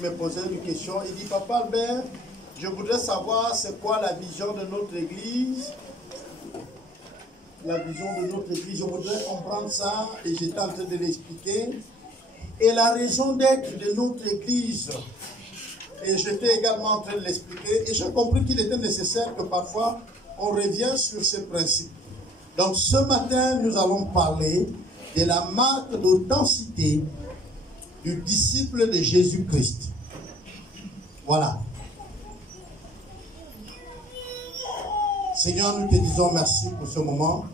me posait une question. Il dit, Papa Albert, je voudrais savoir c'est quoi la vision de notre église. La vision de notre église, je voudrais comprendre ça et j'étais en train de l'expliquer. Et la raison d'être de notre église, et j'étais également en train de l'expliquer, et j'ai compris qu'il était nécessaire que parfois on revienne sur ces principes. Donc ce matin, nous allons parler de la marque d'authenticité du disciple de Jésus-Christ. Voilà. Seigneur, nous te disons merci pour ce moment.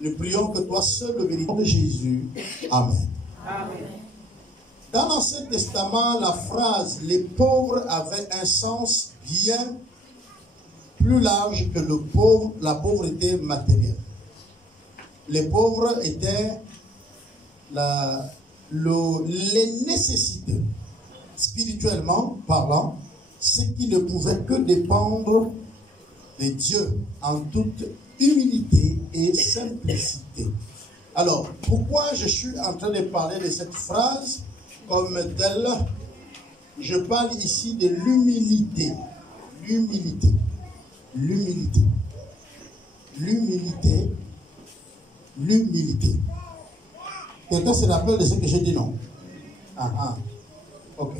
Nous prions que toi seul, le véritable de Jésus. Amen. Amen. Dans l'Ancien Testament, la phrase « les pauvres » avait un sens bien plus large que la pauvreté matérielle. Les pauvres étaient les nécessités, spirituellement parlant, ceux qui ne pouvaient que dépendre de Dieu en toute humilité et simplicité. Alors, pourquoi je suis en train de parler de cette phrase comme telle? Je parle ici de l'humilité. L'humilité. L'humilité. L'humilité. L'humilité. Quelqu'un se rappelle de ce que j'ai dit, non? Ah ah. Ok.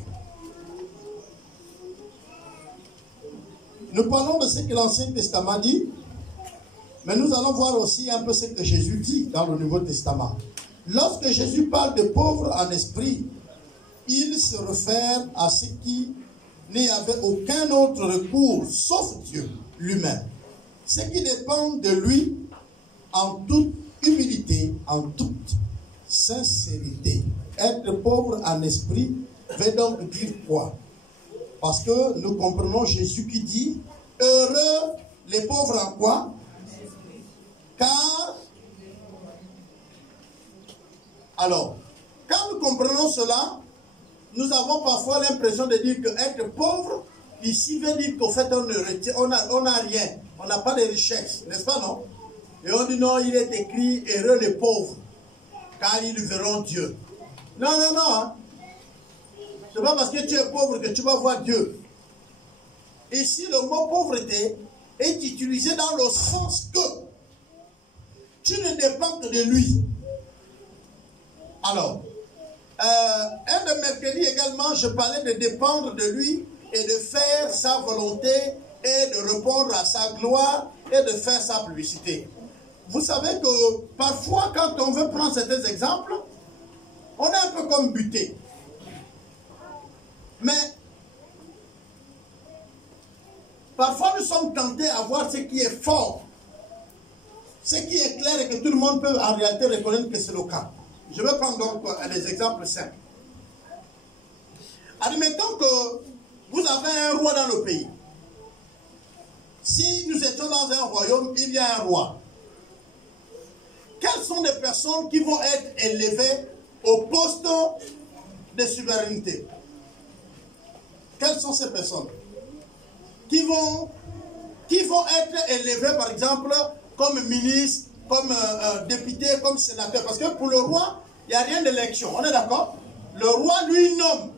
Nous parlons de ce que l'Ancien Testament dit, mais nous allons voir aussi un peu ce que Jésus dit dans le Nouveau Testament. Lorsque Jésus parle de pauvres en esprit, il se réfère à ceux qui n'y avaient aucun autre recours, sauf Dieu lui-même. Ceux qui dépendent de lui en toute humilité, en toute sincérité. Être pauvre en esprit veut donc dire quoi? Parce que nous comprenons Jésus qui dit « Heureux les pauvres en quoi? Car... » Alors, quand nous comprenons cela, nous avons parfois l'impression de dire que être pauvre, ici veut dire qu'au fait on n'a rien, on n'a pas de richesse, n'est-ce pas, non? Et on dit non, il est écrit « Heureux les pauvres, car ils verront Dieu ». Non, non, non, hein. Ce n'est pas parce que tu es pauvre que tu vas voir Dieu. Ici, le mot pauvreté est utilisé dans le sens que tu ne dépends que de lui. Alors, un de mercredi également, je parlais de dépendre de lui et de faire sa volonté et de répondre à sa gloire et de faire sa publicité. Vous savez que parfois, quand on veut prendre certains exemples, on est un peu comme buté. Mais parfois nous sommes tentés à voir ce qui est fort, ce qui est clair et que tout le monde peut en réalité reconnaître que c'est le cas. Je vais prendre donc des exemples simples. Admettons que vous avez un roi dans le pays. Si nous étions dans un royaume, il y a un roi. Quelles sont les personnes qui vont être élevées au poste de souveraineté? Quelles sont ces personnes qui vont être élevées, par exemple, comme ministre, comme député, comme sénateur? Parce que pour le roi, il n'y a rien d'élection. On est d'accord? Le roi, lui, nomme.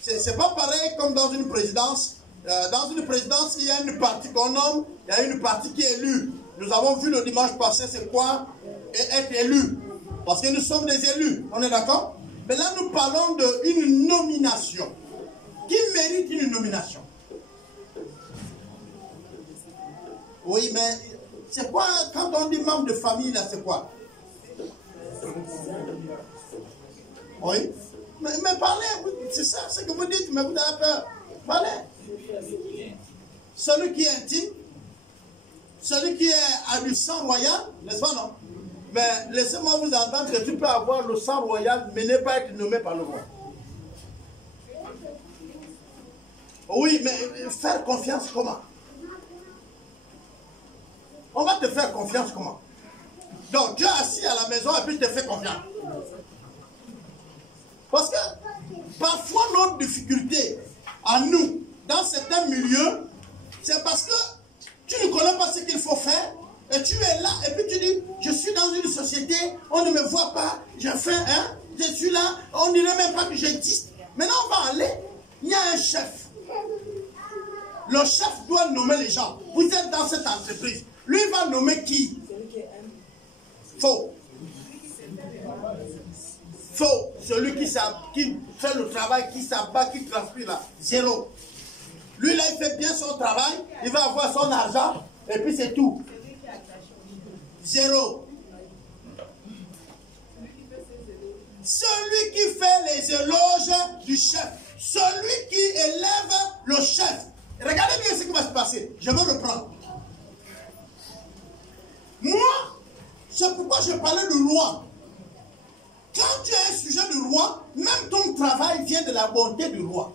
C'est pas pareil comme dans une présidence. Dans une présidence, il y a une partie qu'on nomme, il y a une partie qui est élue. Nous avons vu le dimanche passé, c'est quoi être élu? Parce que nous sommes des élus. On est d'accord? Mais là, nous parlons d'une nomination. Qui mérite une nomination? Oui, mais c'est quoi, quand on dit membre de famille, là, c'est quoi? Oui. Mais parlez, c'est ça ce que vous dites, mais vous avez peur. Parlez. Celui qui est intime, celui qui a du sang royal, n'est-ce pas, non? Mais laissez-moi vous entendre que tu peux avoir le sang royal, mais ne pas être nommé par le roi. Oui, mais faire confiance comment? On va te faire confiance comment? Donc, tu es assis à la maison et puis tu te fais confiance. Parce que parfois notre difficulté à nous, dans certains milieux, c'est parce que tu ne connais pas ce qu'il faut faire et tu es là et puis tu dis, je suis dans une société, on ne me voit pas, j'ai faim, hein, je suis là, on ne dirait même pas que j'existe. Maintenant, on va aller, il y a un chef. Le chef doit nommer les gens. Vous êtes dans cette entreprise. Lui va nommer qui? Faux. Faux. Celui qui fait le travail, qui s'abat, qui transpire là. Zéro. Lui là, il fait bien son travail, il va avoir son argent, et puis c'est tout. Zéro. Celui qui fait les éloges du chef. Celui qui élève le chef. Regardez bien ce qui va se passer. Je vais reprendre. Moi, c'est pourquoi je parlais de loi. Quand tu as un sujet de roi, même ton travail vient de la bonté du roi.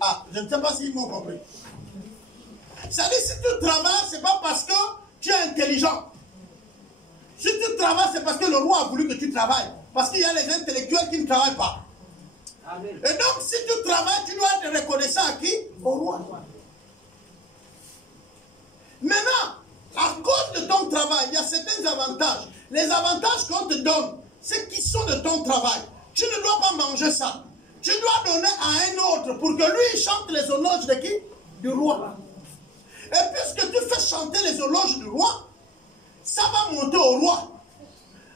Ah, je ne sais pas s'ils m'ont compris. C'est-à-dire, si tu travailles, ce n'est pas parce que tu es intelligent. Si tu travailles, c'est parce que le roi a voulu que tu travailles. Parce qu'il y a les intellectuels qui ne travaillent pas. Amen. Et donc, si tu travailles, tu dois être reconnaissant à qui? Au roi. Maintenant, à cause de ton travail, il y a certains avantages. Les avantages qu'on te donne, c'est qui sont de ton travail. Tu ne dois pas manger ça. Tu dois donner à un autre pour que lui il chante les éloges de qui? Du roi. Et puisque tu fais chanter les éloges du roi, ça va monter au roi.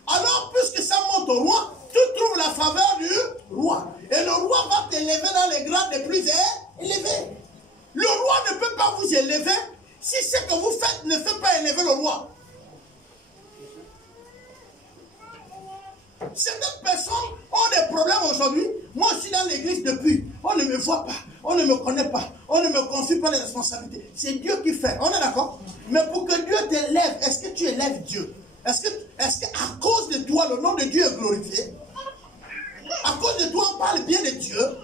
Alors, puisque ça monte au roi, tu trouves la faveur du roi. Et le roi va t'élever dans les grades les plus élevés. Le roi ne peut pas vous élever si ce que vous faites ne fait pas élever le roi. Certaines personnes ont des problèmes aujourd'hui. Moi, je suis dans l'église depuis. On ne me voit pas. On ne me connaît pas. On ne me confie pas les responsabilités. C'est Dieu qui fait. On est d'accord? Mais pour que Dieu t'élève, est-ce que tu élèves Dieu? Est-ce qu'à cause de toi, le nom de Dieu est glorifié? À cause de toi, on parle bien de Dieu?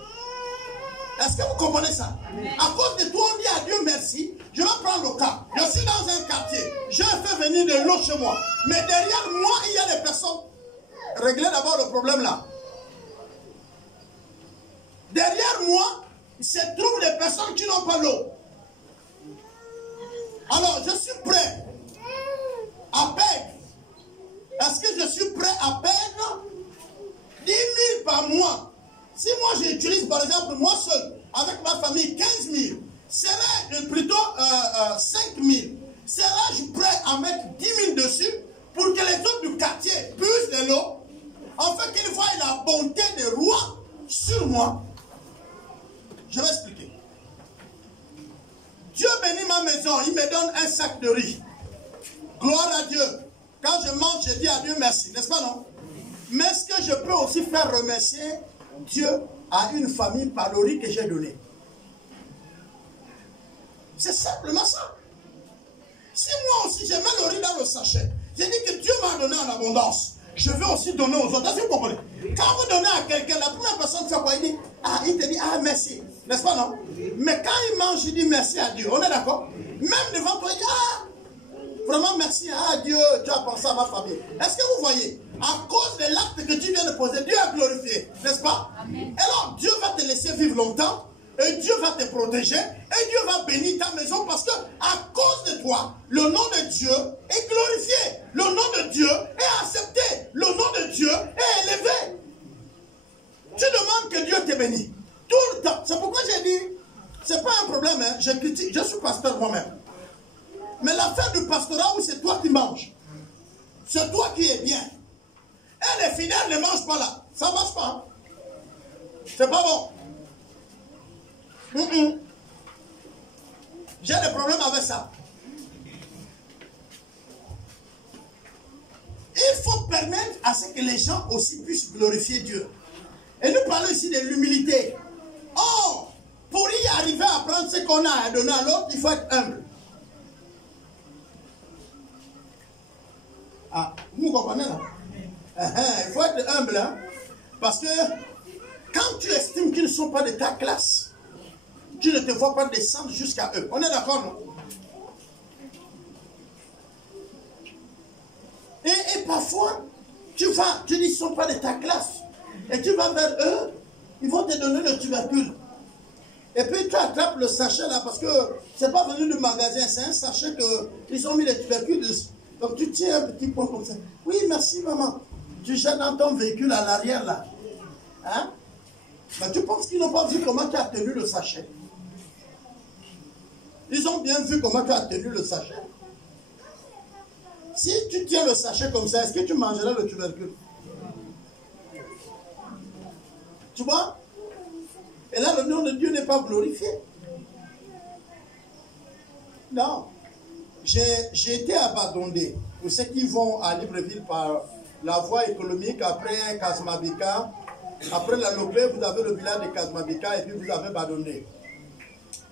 Est-ce que vous comprenez ça? À cause de toi, on dit à Dieu merci. Je vais prendre le cas. Je suis dans un quartier. Je fais venir de l'eau chez moi. Mais derrière moi, il y a des personnes. Réglez d'abord le problème là. Derrière moi, il se trouve des personnes qui n'ont pas l'eau. Alors, je suis prêt à peine. Est-ce que je suis prêt à peine 10 000 par mois? Si moi j'utilise par exemple moi seul, avec ma famille, 15 000, serait plutôt 5 000. Serais-je prêt à mettre 10 000 dessus pour que les autres du quartier puissent de l'eau, afin qu'ils voient la bonté des rois sur moi? Je vais expliquer. Dieu bénit ma maison, il me donne un sac de riz. Gloire à Dieu. Quand je mange, je dis à Dieu merci, n'est-ce pas non? Mais est-ce que je peux aussi faire remercier Dieu à une famille par le riz que j'ai donné? C'est simplement ça. Si moi aussi je mets le riz dans le sachet, j'ai dit que Dieu m'a donné en abondance, je veux aussi donner aux autres. Est-ce que vous comprenez? Quand vous donnez à quelqu'un, la première personne fait quoi? Il te dit merci, n'est-ce pas non? Mais quand il mange, il dit merci à Dieu. On est d'accord? Même devant toi, il dit vraiment merci à Dieu, tu as pensé à ma famille. Est-ce que vous voyez? À cause de l'acte que tu viens de poser, Dieu a glorifié, n'est-ce pas? Amen. Alors Dieu va te laisser vivre longtemps, et Dieu va te protéger, et Dieu va bénir ta maison, parce que à cause de toi, le nom de Dieu est glorifié, le nom de Dieu est accepté, le nom de Dieu est élevé. Tu demandes que Dieu te bénisse tout le temps. C'est pourquoi j'ai dit, c'est pas un problème, hein? Je critique, je suis pasteur moi-même. Mais l'affaire du pastorat où c'est toi qui manges, c'est toi qui es bien. Et les fidèles ne mangent pas là. Ça ne marche pas. Hein? C'est pas bon. J'ai des problèmes avec ça. Il faut permettre à ce que les gens aussi puissent glorifier Dieu. Et nous parlons ici de l'humilité. Or, pour y arriver à prendre ce qu'on a à donner à l'autre, il faut être humble. Ah, vous comprenez là? Il faut être humble, hein? Parce que quand tu estimes qu'ils ne sont pas de ta classe, tu ne te vois pas descendre jusqu'à eux. On est d'accord, non? Et parfois, tu dis qu'ils ne sont pas de ta classe. Et tu vas vers eux, ils vont te donner le tubercule. Et puis tu attrapes le sachet là, parce que c'est pas venu du magasin, c'est un sachet qu'ils ont mis les tubercules dessus. Donc tu tiens un petit pot comme ça. Oui, merci maman. Tu jettes dans ton véhicule à l'arrière là. Hein? Mais tu penses qu'ils n'ont pas vu comment tu as tenu le sachet? Ils ont bien vu comment tu as tenu le sachet. Si tu tiens le sachet comme ça, est-ce que tu mangeras le tubercule? Tu vois? Et là, le nom de Dieu n'est pas glorifié. Non. J'ai été abandonné. Pour ceux qui vont à Libreville par la voie économique, après Kazmabika, après la Lopé, vous avez le village de Kazmabika et puis vous avez abandonné.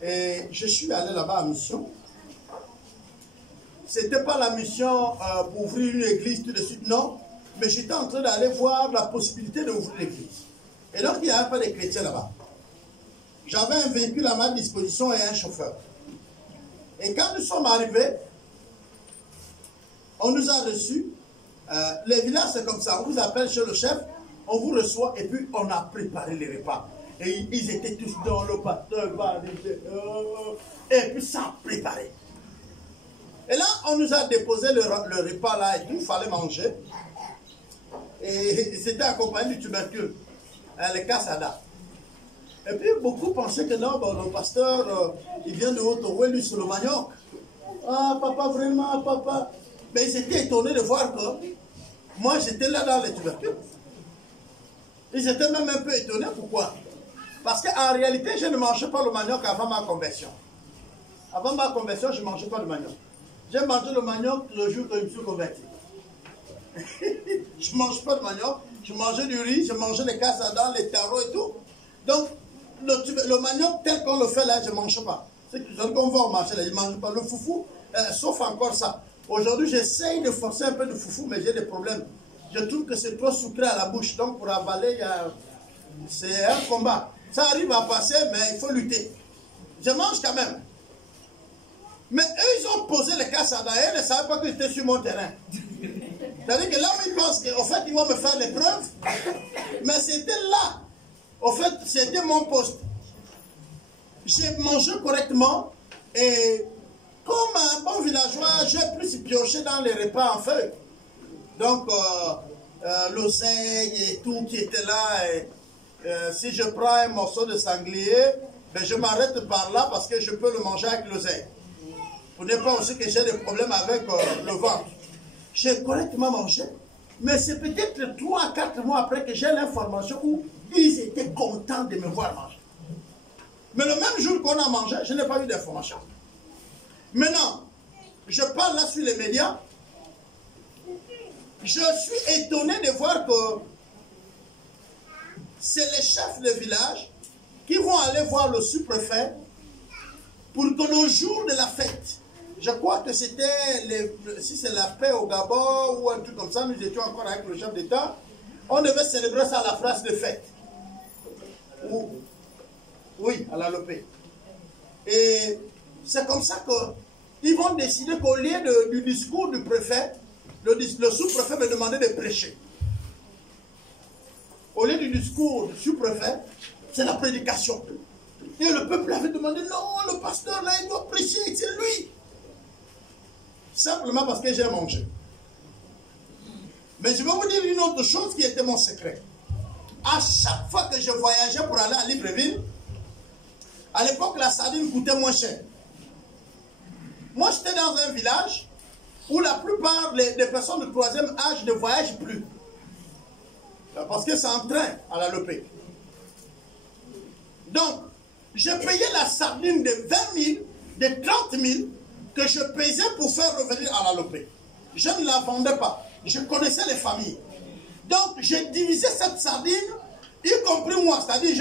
Et je suis allé là-bas en mission. Ce n'était pas la mission pour ouvrir une église tout de suite, non. Mais j'étais en train d'aller voir la possibilité d'ouvrir l'église. Et donc, il n'y avait pas de chrétiens là-bas. J'avais un véhicule à ma disposition et un chauffeur. Et quand nous sommes arrivés, on nous a reçus. Les villages, c'est comme ça. On vous appelle chez le chef, on vous reçoit et puis on a préparé les repas. Et ils étaient tous dans le pasteur, et puis ça préparé. Et là, on nous a déposé le repas là et tout, il fallait manger. Et c'était accompagné du tubercule, le cassada. Et puis beaucoup pensaient que non, bon, le pasteur, il vient de Haute-Oué, lui, sur le manioc. Ah, papa, vraiment, papa. Mais ils étaient étonnés de voir que moi, j'étais là dans les tubercules. Ils étaient même un peu étonnés. Pourquoi? Parce qu'en réalité, je ne mangeais pas le manioc avant ma conversion. Avant ma conversion, je ne mangeais pas le manioc. J'ai mangé le manioc le jour que je me suis converti. Je ne mange pas de manioc. Je mangeais du riz, je mangeais les cassadas, les tarots et tout. Donc, le manioc tel qu'on le fait là, je ne mange pas. C'est qu'on va au marché là, je ne mange pas. Le foufou, sauf encore ça. Aujourd'hui, j'essaye de forcer un peu de foufou, mais j'ai des problèmes. Je trouve que c'est trop sucré à la bouche. Donc, pour avaler, c'est un combat. Ça arrive à passer, mais il faut lutter. Je mange quand même. Mais eux, ils ont posé les cassadas et ils ne savaient pas que j'étais sur mon terrain. C'est-à-dire que là où ils pensent qu'en fait, ils vont me faire l'épreuve, mais c'était là. En fait, c'était mon poste. J'ai mangé correctement et comme un bon villageois, j'ai plus pioché dans les repas en feuille. Donc, l'oseille et tout qui était là. Et, si je prends un morceau de sanglier, ben je m'arrête par là parce que je peux le manger avec l'oseille. Vous n'êtes pas aussi que j'ai des problèmes avec le ventre. J'ai correctement mangé, mais c'est peut-être 3 à 4 mois après que j'ai l'information où ils étaient contents de me voir manger. Mais le même jour qu'on a mangé, je n'ai pas eu d'information. Maintenant, je parle là sur les médias. Je suis étonné de voir que c'est les chefs de village qui vont aller voir le sous-préfet pour que le jour de la fête, je crois que c'était, si c'est la paix au Gabon ou un truc comme ça, nous étions encore avec le chef d'État, on devait célébrer ça à la place de fête. Oui, à la Lopé. Et c'est comme ça qu'ils vont décider qu'au lieu du discours du préfet, le sous-préfet me demandait de prêcher. Au lieu du discours du sous-préfet, c'est la prédication. Et le peuple avait demandé, non, le pasteur là, il doit prêcher, c'est lui. Simplement parce que j'ai mangé. Mais je vais vous dire une autre chose qui était mon secret. À chaque fois que je voyageais pour aller à Libreville, à l'époque, la sardine coûtait moins cher. Moi, j'étais dans un village où la plupart des personnes de 3e âge ne voyagent plus. Parce que c'est en train à la Lopé. Donc, je payais la sardine de 20 000, de 30 000 que je payais pour faire revenir à la Lopé. Je ne la vendais pas. Je connaissais les familles. Donc, j'ai divisé cette sardine, y compris moi. C'est-à-dire,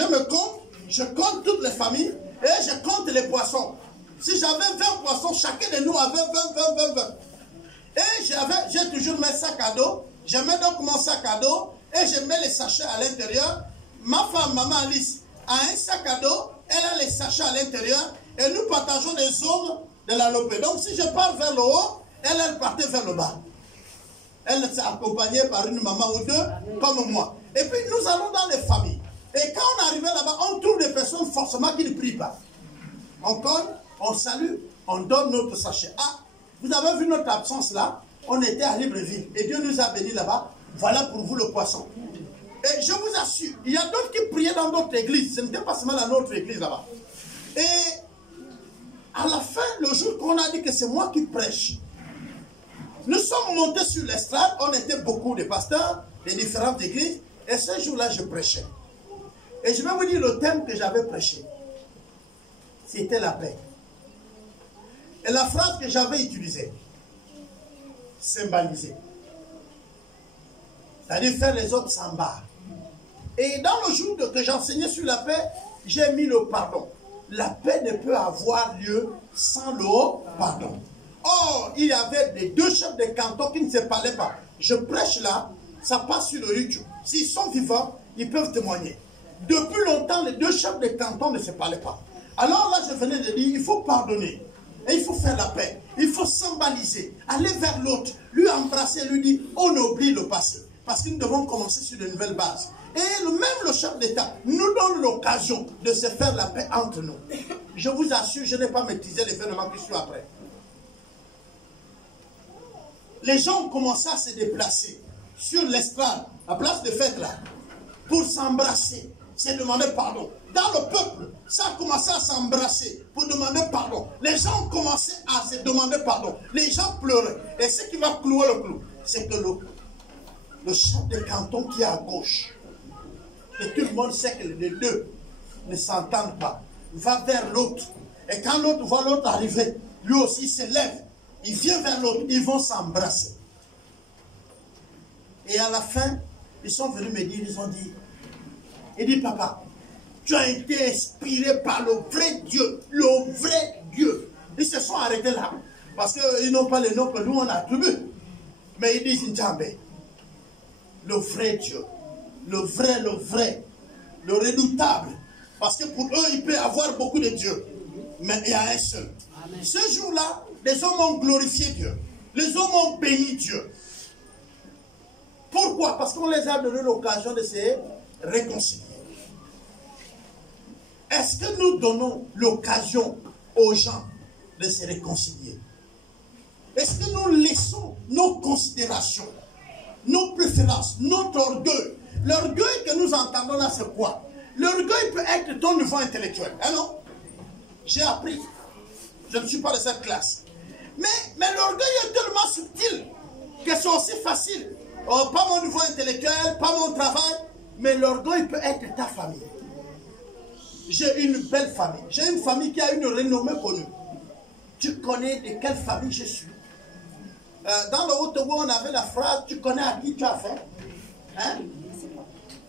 je compte toutes les familles et je compte les poissons. Si j'avais 20 poissons, chacun de nous avait 20. Et j'ai toujours mes sacs à dos. Je mets donc mon sac à dos et je mets les sachets à l'intérieur. Ma femme, maman Alice, a un sac à dos, elle a les sachets à l'intérieur et nous partageons des zones de la Lopé. Donc si je pars vers le haut, elle partait vers le bas. Elle s'est accompagnée par une maman ou deux, comme moi. Et puis nous allons dans les familles. Et quand on arrive là-bas, on trouve des personnes forcément qui ne prient pas. On cogne, on salue, on donne notre sachet. Ah, vous avez vu notre absence là? On était à Libreville. Et Dieu nous a bénis là-bas. Voilà pour vous le poisson. Et je vous assure, il y a d'autres qui priaient dans d'autres églises. Ce n'était pas seulement dans notre église là-bas. Et à la fin, le jour qu'on a dit que c'est moi qui prêche, nous sommes montés sur l'estrade. On était beaucoup de pasteurs des différentes églises. Et ce jour-là, je prêchais. Et je vais vous dire le thème que j'avais prêché. C'était la paix. Et la phrase que j'avais utilisée, symboliser. C'est-à-dire faire les autres s'en barrent. Et dans le jour que j'enseignais sur la paix, j'ai mis le pardon. La paix ne peut avoir lieu sans le pardon. Or, il y avait les deux chefs de canton qui ne se parlaient pas. Je prêche là, ça passe sur le YouTube. S'ils sont vivants, ils peuvent témoigner. Depuis longtemps, les deux chefs de canton ne se parlaient pas. Alors là, je venais de dire, il faut pardonner. Et il faut faire la paix. Il faut symboliser. Aller vers l'autre, lui embrasser, lui dire, on oublie le passé. Parce que nous devons commencer sur de nouvelles bases. Et même le chef d'État nous donne l'occasion de se faire la paix entre nous. Je vous assure, je n'ai pas maîtrisé l'événement qui suit après. Les gens ont commencé à se déplacer sur l'estrade, la place de fête là, pour s'embrasser, se demander pardon. Dans le peuple, ça a commencé à s'embrasser pour demander pardon. Les gens ont commencé à se demander pardon. Les gens pleuraient. Et ce qui va clouer le clou, c'est que le chef de canton qui est à gauche, et tout le monde sait que les deux ne s'entendent pas, va vers l'autre. Et quand l'autre voit l'autre arriver, lui aussi se lève. Il vient vers l'autre, ils vont s'embrasser. Et à la fin, ils sont venus me dire, ils ont dit, il dit, papa, tu as été inspiré par le vrai Dieu, le vrai Dieu. Ils se sont arrêtés là, parce qu'ils n'ont pas les noms que nous on attribue. Mais ils disent, Njambé, le vrai Dieu, le vrai, le redoutable. Parce que pour eux, il peut y avoir beaucoup de dieux, mais il y a un seul. Amen. Ce jour-là, les hommes ont glorifié Dieu. Les hommes ont béni Dieu. Pourquoi? Parce qu'on les a donné l'occasion de se réconcilier. Est-ce que nous donnons l'occasion aux gens de se réconcilier? Est-ce que nous laissons nos considérations, nos préférences, notre orgueil? L'orgueil que nous entendons là, c'est quoi? L'orgueil peut être ton niveau intellectuel. Hein, non? J'ai appris. Je ne suis pas de cette classe. Mais l'orgueil est tellement subtil que c'est aussi facile. Oh, pas mon niveau intellectuel, pas mon travail. Mais l'orgueil peut être ta famille. J'ai une belle famille. J'ai une famille qui a une renommée connue. Tu connais de quelle famille je suis? Dans le Haut-Togo, on avait la phrase, tu connais à qui tu as fait? Hein?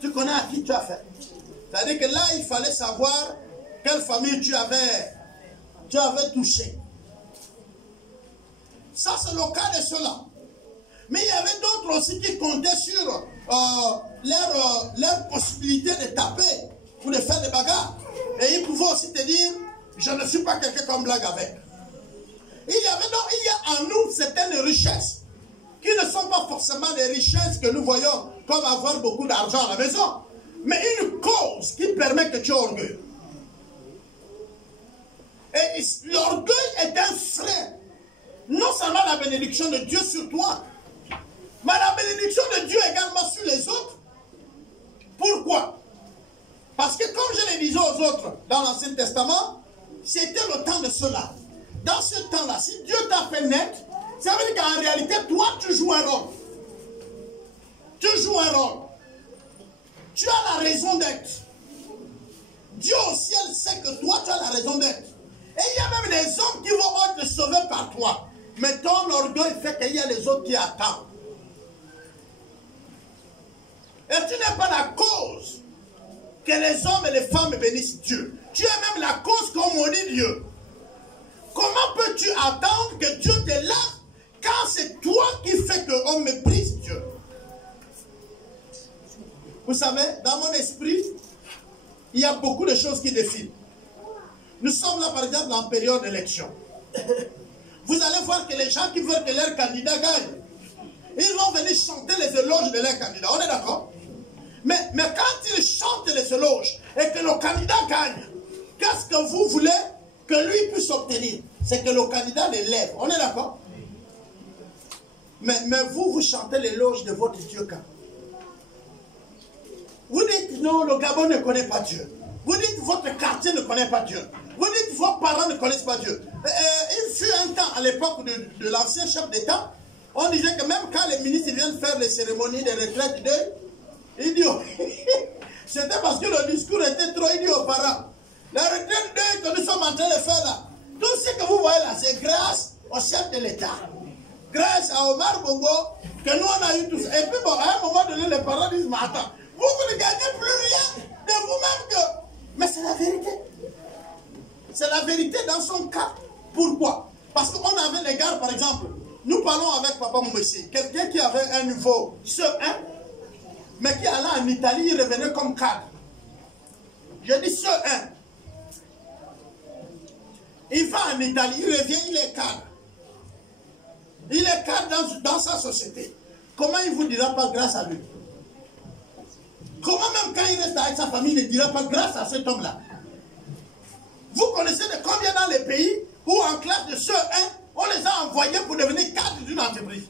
Tu connais à qui tu as fait? C'est-à-dire que là, il fallait savoir quelle famille tu avais touché. Ça, c'est le cas de ceux-là. Mais il y avait d'autres aussi qui comptaient sur leur possibilité de taper ou de faire des bagarres. Et ils pouvaient aussi te dire, je ne suis pas quelqu'un qu'on blague avec. Il y a en nous certaines richesses qui ne sont pas forcément des richesses que nous voyons comme avoir beaucoup d'argent à la maison, mais une cause qui permet que tu aies orgueil. Et l'orgueil est un frein, non seulement la bénédiction de Dieu sur toi, mais la bénédiction de Dieu également sur les autres. Pourquoi? Parce que comme je le disais aux autres dans l'Ancien Testament, c'était le temps de cela. Dans ce temps-là, si Dieu t'a fait naître, ça veut dire qu'en réalité, toi, tu joues un rôle. Tu joues un rôle. Tu as la raison d'être. Dieu au ciel sait que toi, tu as la raison d'être. Et il y a même des hommes qui vont être sauvés par toi. Mais ton orgueil fait qu'il y a les autres qui attendent. Et tu n'es pas la cause que les hommes et les femmes bénissent Dieu. Tu es même la cause qu'on maudit Dieu. Comment peux-tu attendre que Dieu te lave quand c'est toi qui fais qu'on méprise Dieu? Vous savez, dans mon esprit, il y a beaucoup de choses qui défilent. Nous sommes là, par exemple, en période d'élection. Vous allez voir que les gens qui veulent que leur candidat gagne, ils vont venir chanter les éloges de leur candidat. On est d'accord? Mais quand ils chantent les éloges et que le candidat gagne, qu'est-ce que vous voulez que lui puisse obtenir? C'est que le candidat les lève. On est d'accord? Mais vous chantez l'éloge de votre Dieu quand? non, le Gabon ne connaît pas Dieu. Vous dites votre quartier ne connaît pas Dieu. Vous dites vos parents ne connaissent pas Dieu. Il fut un temps, à l'époque de l'ancien chef d'État, on disait que même quand les ministres viennent faire les cérémonies de retraite de idiots, c'était parce que le discours était trop idiot aux parents. La retraite de que nous sommes en train de faire là, tout ce que vous voyez là, c'est grâce au chef de l'État. Grâce à Omar Bongo, que nous on a eu tous. Et puis bon, à un moment donné, les parents disent, mais attends, vous ne gagnez plus rien de vous-même que... Mais c'est la vérité. C'est la vérité dans son cas. Pourquoi? Parce qu'on avait les gars, par exemple, nous parlons avec Papa Moumessi, quelqu'un qui avait un niveau CE1, mais qui allait en Italie, il revenait comme cadre. Je dis CE1. Il va en Italie, il revient, il est cadre. Il est cadre dans sa société. Comment il ne vous dira pas grâce à lui? Comment même quand il reste avec sa famille, il ne dira pas grâce à cet homme-là? Vous connaissez de combien dans les pays où en classe de CE1, on les a envoyés pour devenir cadres d'une entreprise?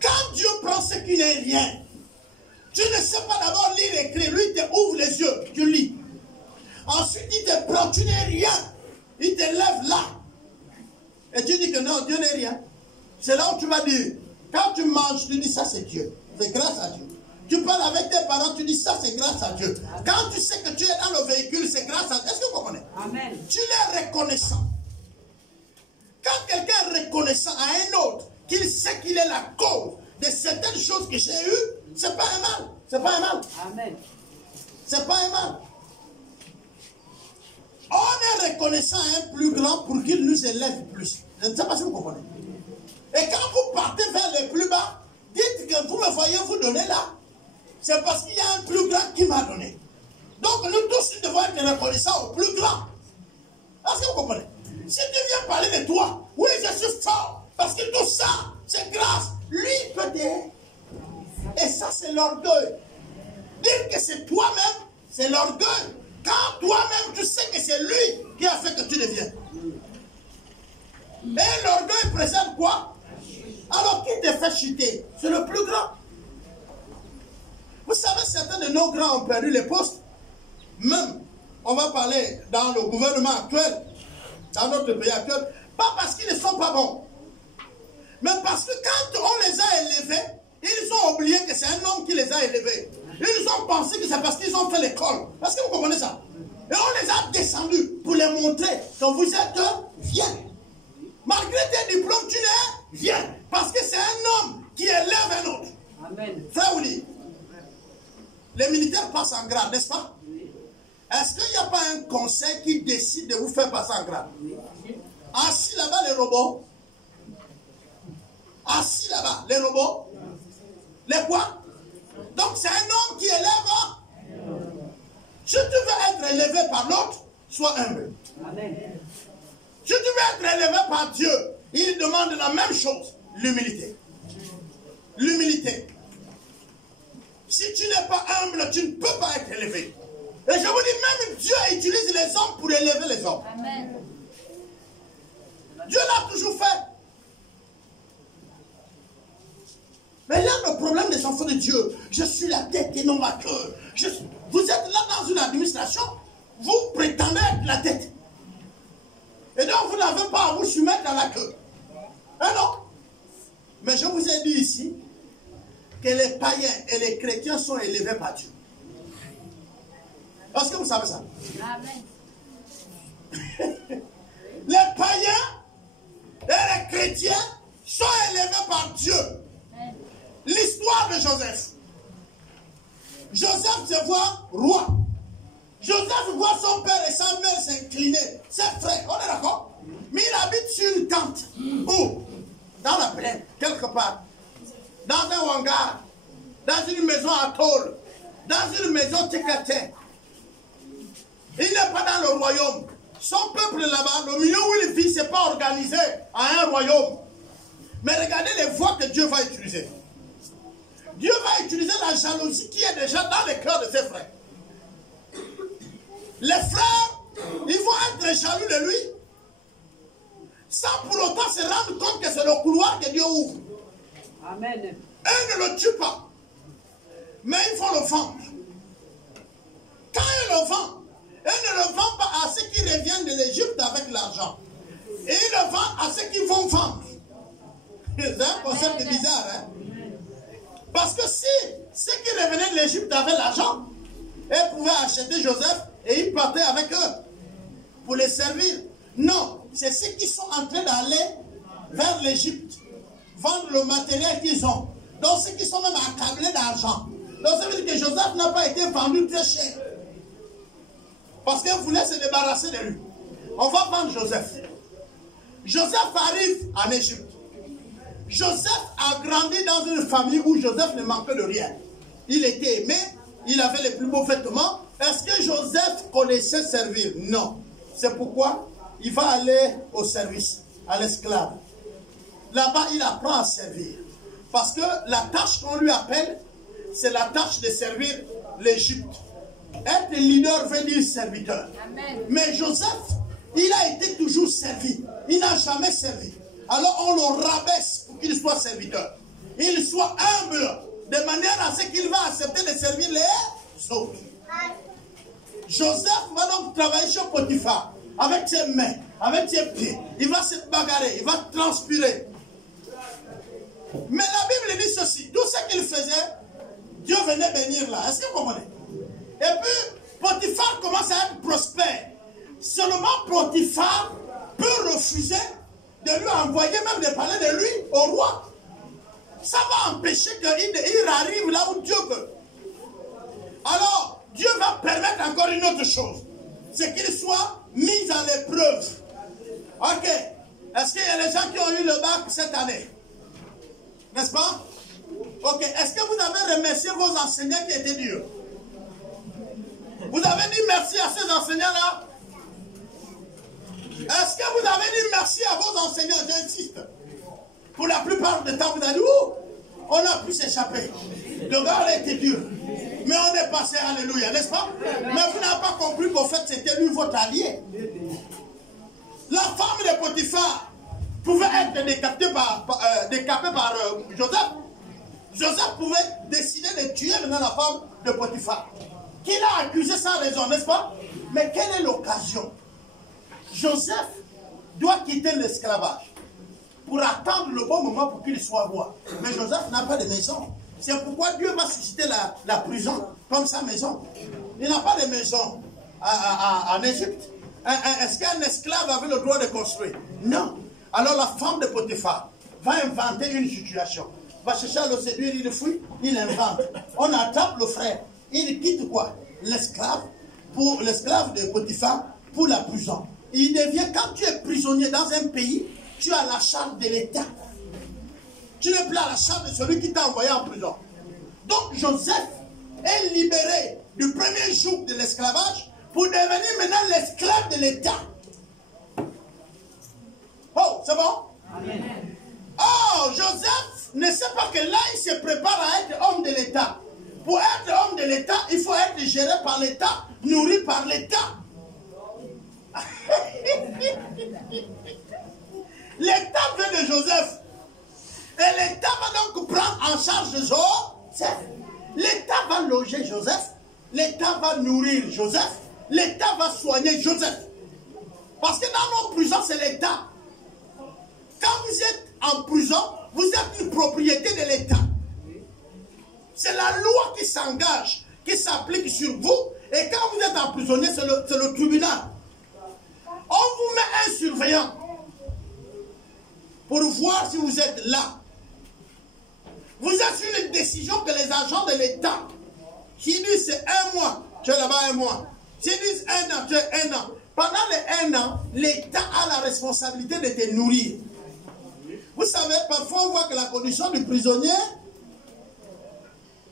Quand Dieu prend ce qui n'est rien, tu ne sais pas d'abord lire et écrire. Lui, il te ouvre les yeux, tu lis. Ensuite, il te prend, tu n'es rien. Il te lève là. Et tu dis que non, Dieu n'est rien. C'est là où tu vas dire, quand tu manges, tu dis ça c'est Dieu. C'est grâce à Dieu. Tu parles avec tes parents, tu dis ça c'est grâce à Dieu. Amen. Quand tu sais que tu es dans le véhicule, c'est grâce à Dieu. Est-ce que vous comprenez? Amen. Tu es reconnaissant. Quand quelqu'un est reconnaissant à un autre, qu'il sait qu'il est la cause de certaines choses que j'ai eues, c'est pas un mal. C'est pas un mal. Amen. C'est pas un mal. On est reconnaissant à un plus grand pour qu'il nous élève plus. Je ne sais pas si vous comprenez. Et quand vous partez vers les plus bas, dites que vous me voyez vous donner là. C'est parce qu'il y a un plus grand qui m'a donné. Donc nous tous, nous devons être reconnaissants au plus grand. Est-ce que vous comprenez? Si tu viens parler de toi, oui, je suis fort, parce que tout ça, c'est grâce. Lui peut-être. Et ça, c'est l'orgueil. Dire que c'est toi-même, c'est l'orgueil. Quand toi-même, tu sais que c'est lui qui a fait que tu deviens. Et l'orgueil présente quoi? Alors qui te fait chuter? C'est le plus grand. Vous savez, certains de nos grands ont perdu les postes. Même, on va parler dans le gouvernement actuel, dans notre pays actuel, pas parce qu'ils ne sont pas bons, mais parce que quand on les a élevés, ils ont oublié que c'est un homme qui les a élevés. Ils ont pensé que c'est parce qu'ils ont fait l'école. Est-ce que vous comprenez ça? Et on les a descendus pour les montrer que vous êtes bien. Malgré tes diplômes, tu n'es rien. Parce que c'est un homme qui élève un autre. Amen. Frère Willy, les militaires passent en grade, n'est-ce pas? Est-ce qu'il n'y a pas un conseil qui décide de vous faire passer en grade? Assis là-bas, les robots. Assis là-bas, les robots. Les quoi? Donc c'est un homme qui élève. Si tu veux être élevé par l'autre, sois humble. Amen. Si tu veux être élevé par Dieu, il demande la même chose, l'humilité. L'humilité. Si tu n'es pas humble, tu ne peux pas être élevé. Et je vous dis, même Dieu utilise les hommes pour élever les hommes. Amen. Dieu l'a toujours fait. Mais là, le problème des enfants de Dieu, je suis la tête et non la queue. Vous êtes là dans une administration, vous prétendez être la tête. Et donc, vous n'avez pas à vous soumettre à la queue. Hein, non? Mais je vous ai dit ici que les païens et les chrétiens sont élevés par Dieu. Est-ce que vous savez ça? Amen. Les païens et les chrétiens sont élevés par Dieu. L'histoire de Joseph. Joseph se voit roi. Joseph voit son père et sa mère s'incliner. Ses frères, on est d'accord? Mais il habite sur une tente. Où? Dans la plaine, quelque part. Dans un hangar. Dans une maison à tôle. Dans une maison tête-à-tête. Il n'est pas dans le royaume. Son peuple là-bas, le milieu où il vit, ce n'est pas organisé à un royaume. Mais regardez les voies que Dieu va utiliser. Dieu va utiliser la jalousie qui est déjà dans le cœur de ses frères. Les frères, ils vont être jaloux de lui, sans pour autant se rendre compte que c'est le couloir que Dieu ouvre. Amen. Un ne le tue pas. Mais il faut le vendre. Quand il le vend, il ne le vend pas à ceux qui reviennent de l'Égypte avec l'argent. Et il le vend à ceux qui vont vendre. C'est un concept bizarre, hein? Parce que si ceux qui revenaient de l'Égypte avaient l'argent, ils pouvaient acheter Joseph et ils partaient avec eux pour les servir. Non, c'est ceux qui sont en train d'aller vers l'Égypte, vendre le matériel qu'ils ont. Donc ceux qui sont même accablés d'argent. Donc ça veut dire que Joseph n'a pas été vendu très cher. Parce qu'il voulait se débarrasser de lui. On va vendre Joseph. Joseph arrive en Égypte. Joseph a grandi dans une famille où Joseph ne manquait de rien. Il était aimé, il avait les plus beaux vêtements. Est-ce que Joseph connaissait servir? Non. C'est pourquoi il va aller au service, à l'esclave. Là-bas, il apprend à servir. Parce que la tâche qu'on lui appelle, c'est la tâche de servir l'Égypte. Être leader veut dire serviteur. Amen. Mais Joseph, il a été toujours servi. Il n'a jamais servi. Alors on le rabaisse pour qu'il soit serviteur. Il soit humble, de manière à ce qu'il va accepter de servir les autres. Joseph va donc travailler chez Potiphar, avec ses mains, avec ses pieds. Il va se bagarrer, il va transpirer. Mais la Bible dit ceci, tout ce qu'il faisait, Dieu venait bénir là. Est-ce que vous comprenez? Et puis, Potiphar commence à être prospère. Seulement Potiphar peut refuser de lui envoyer, même de parler de lui au roi. Ça va empêcher qu'il arrive là où Dieu veut. Alors, Dieu va permettre encore une autre chose. C'est qu'il soit mis à l'épreuve. Ok. Est-ce qu'il y a des gens qui ont eu le bac cette année? N'est-ce pas? Ok. Est-ce que vous avez remercié vos enseignants qui étaient durs? Vous avez dit merci à ces enseignants-là? Est-ce que vous avez dit merci à vos enseignants? J'insiste. Pour la plupart du temps, vous avez dit, oh, on a pu s'échapper. Le gars a été dur. Mais on est passé, alléluia, n'est-ce pas? Mais vous n'avez pas compris qu'au fait, c'était lui votre allié. La femme de Potiphar pouvait être décapitée par Joseph. Joseph pouvait décider de tuer maintenant la femme de Potiphar. Qu'il a accusé sans raison, n'est-ce pas? Mais quelle est l'occasion? Joseph doit quitter l'esclavage pour attendre le bon moment pour qu'il soit roi. Mais Joseph n'a pas de maison. C'est pourquoi Dieu va susciter la prison comme sa maison. Il n'a pas de maison en Égypte. Est-ce qu'un esclave avait le droit de construire? Non. Alors la femme de Potiphar va inventer une situation. Va chercher à le séduire, il fuit, il invente. On attrape le frère. Il quitte quoi? L'esclave de Potiphar pour la prison. Il devient, quand tu es prisonnier dans un pays, tu as la charge de l'État. Tu n'es plus à la charge de celui qui t'a envoyé en prison. Donc Joseph est libéré du premier jour de l'esclavage pour devenir maintenant l'esclave de l'État. Oh, c'est bon? Amen. Oh, Joseph ne sait pas que là, il se prépare à être homme de l'État. Pour être homme de l'État, il faut être géré par l'État, nourri par l'État. L'État veut de Joseph. Et l'État va donc prendre en charge Joseph. L'État va loger Joseph. L'État va nourrir Joseph. L'État va soigner Joseph. Parce que dans nos prisons, c'est l'État. Quand vous êtes en prison, vous êtes une propriété de l'État. C'est la loi qui s'engage, qui s'applique sur vous. Et quand vous êtes emprisonné, c'est le tribunal. On vous met un surveillant pour voir si vous êtes là. Vous êtes sur une décision que les agents de l'État, qui disent c'est 1 mois, tu es là-bas 1 mois. S'ils disent 1 an, tu es 1 an. Pendant les 1 an, l'État a la responsabilité de te nourrir. Vous savez, parfois on voit que la condition du prisonnier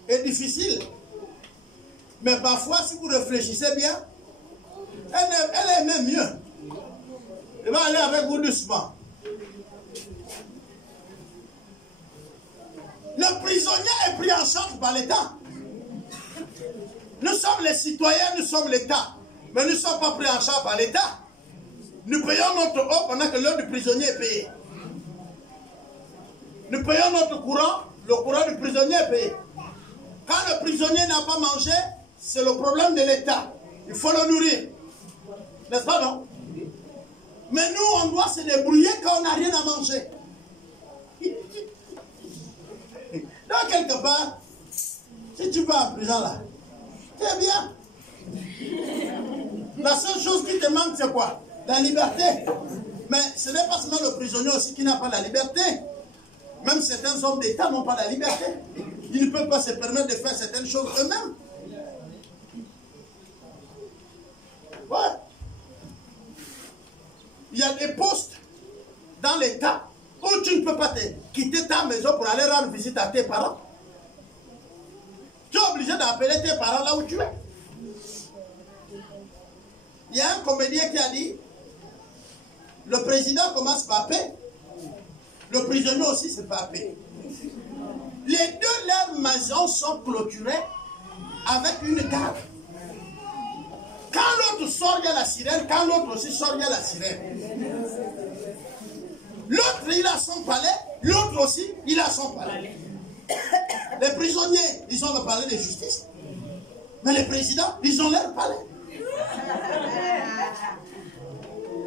est difficile. Mais parfois, si vous réfléchissez bien, elle est même mieux. Elle va aller avec vous doucement. Le prisonnier est pris en charge par l'État. Nous sommes les citoyens, nous sommes l'État. Mais nous ne sommes pas pris en charge par l'État. Nous payons notre eau pendant que l'heure du prisonnier est payé. Nous payons notre courant, le courant du prisonnier est payé. Quand le prisonnier n'a pas mangé, c'est le problème de l'État. Il faut le nourrir. N'est-ce pas, non? Mais nous, on doit se débrouiller quand on n'a rien à manger. Donc, quelque part, si tu vas en prison là, c'est bien. La seule chose qui te manque, c'est quoi? La liberté. Mais ce n'est pas seulement le prisonnier aussi qui n'a pas la liberté. Même certains hommes d'État n'ont pas la liberté. Ils ne peuvent pas se permettre de faire certaines choses eux-mêmes. Ouais. Il y a des postes dans l'État où tu ne peux pas quitter ta maison pour aller rendre visite à tes parents. Tu es obligé d'appeler tes parents là où tu es. Il y a un comédien qui a dit, le président commence par paix, le prisonnier aussi c'est par paix. Les deux, leurs maisons sont clôturées avec une garde. Quand l'autre sort, il y a la sirène. Quand l'autre aussi sort, il y a la sirène. L'autre, il a son palais. L'autre aussi, il a son palais. Les prisonniers, ils ont le palais de justice. Mais les présidents, ils ont leur palais.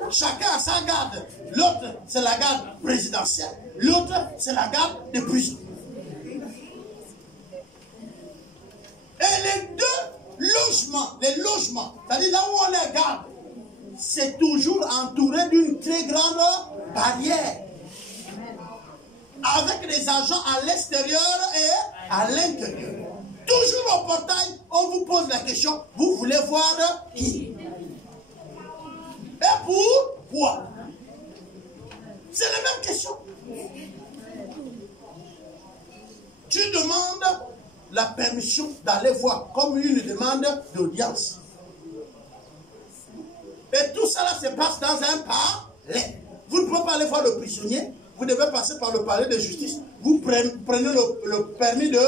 Chacun a sa garde. L'autre, c'est la garde présidentielle. L'autre, c'est la garde de prison. Et les deux les logements, c'est-à-dire là où on les garde, c'est toujours entouré d'une très grande barrière. Avec des agents à l'extérieur et à l'intérieur. Toujours au portail, on vous pose la question, vous voulez voir qui? Et pourquoi? C'est la même question. Tu demandes la permission d'aller voir comme une demande d'audience. Et tout ça là se passe dans un palais. Vous ne pouvez pas aller voir le prisonnier, vous devez passer par le palais de justice. Vous prenez le permis de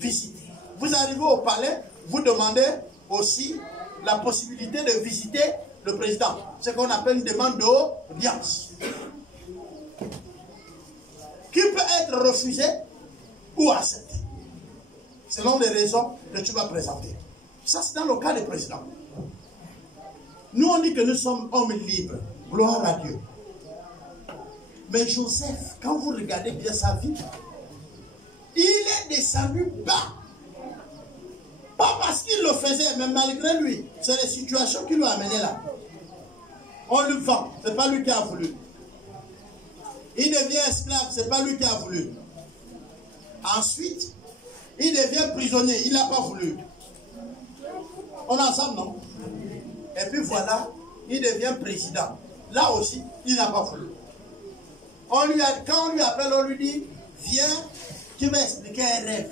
visite. Vous arrivez au palais, vous demandez aussi la possibilité de visiter le président. Ce qu'on appelle une demande d'audience. Qui peut être refusé ou accepté, selon les raisons que tu vas présenter. Ça, c'est dans le cas des présidents. Nous, on dit que nous sommes hommes libres. Gloire à Dieu. Mais Joseph, quand vous regardez bien sa vie, il est descendu bas. Pas parce qu'il le faisait, mais malgré lui. C'est les situations qui l'ont amené là. On le vend, ce n'est pas lui qui a voulu. Il devient esclave, ce n'est pas lui qui a voulu. Ensuite, il devient prisonnier, il n'a pas voulu. On est ensemble, non? Et puis voilà, il devient président. Là aussi, il n'a pas voulu. Quand on lui appelle, on lui dit, viens, tu vas expliquer un rêve.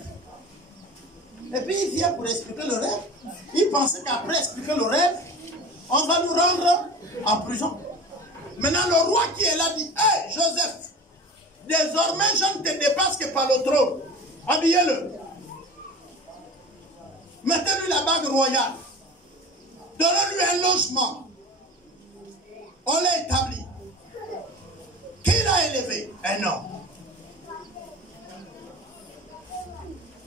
Et puis il vient pour expliquer le rêve. Il pensait qu'après expliquer le rêve, on va nous rendre en prison. Maintenant, le roi qui est là dit, hey, Joseph, désormais je ne te dépasse que par le trône. Habillez-le. Mettez-lui la bague royale. Donnez-lui un logement. On l'a établi. Qui l'a élevé? Un homme.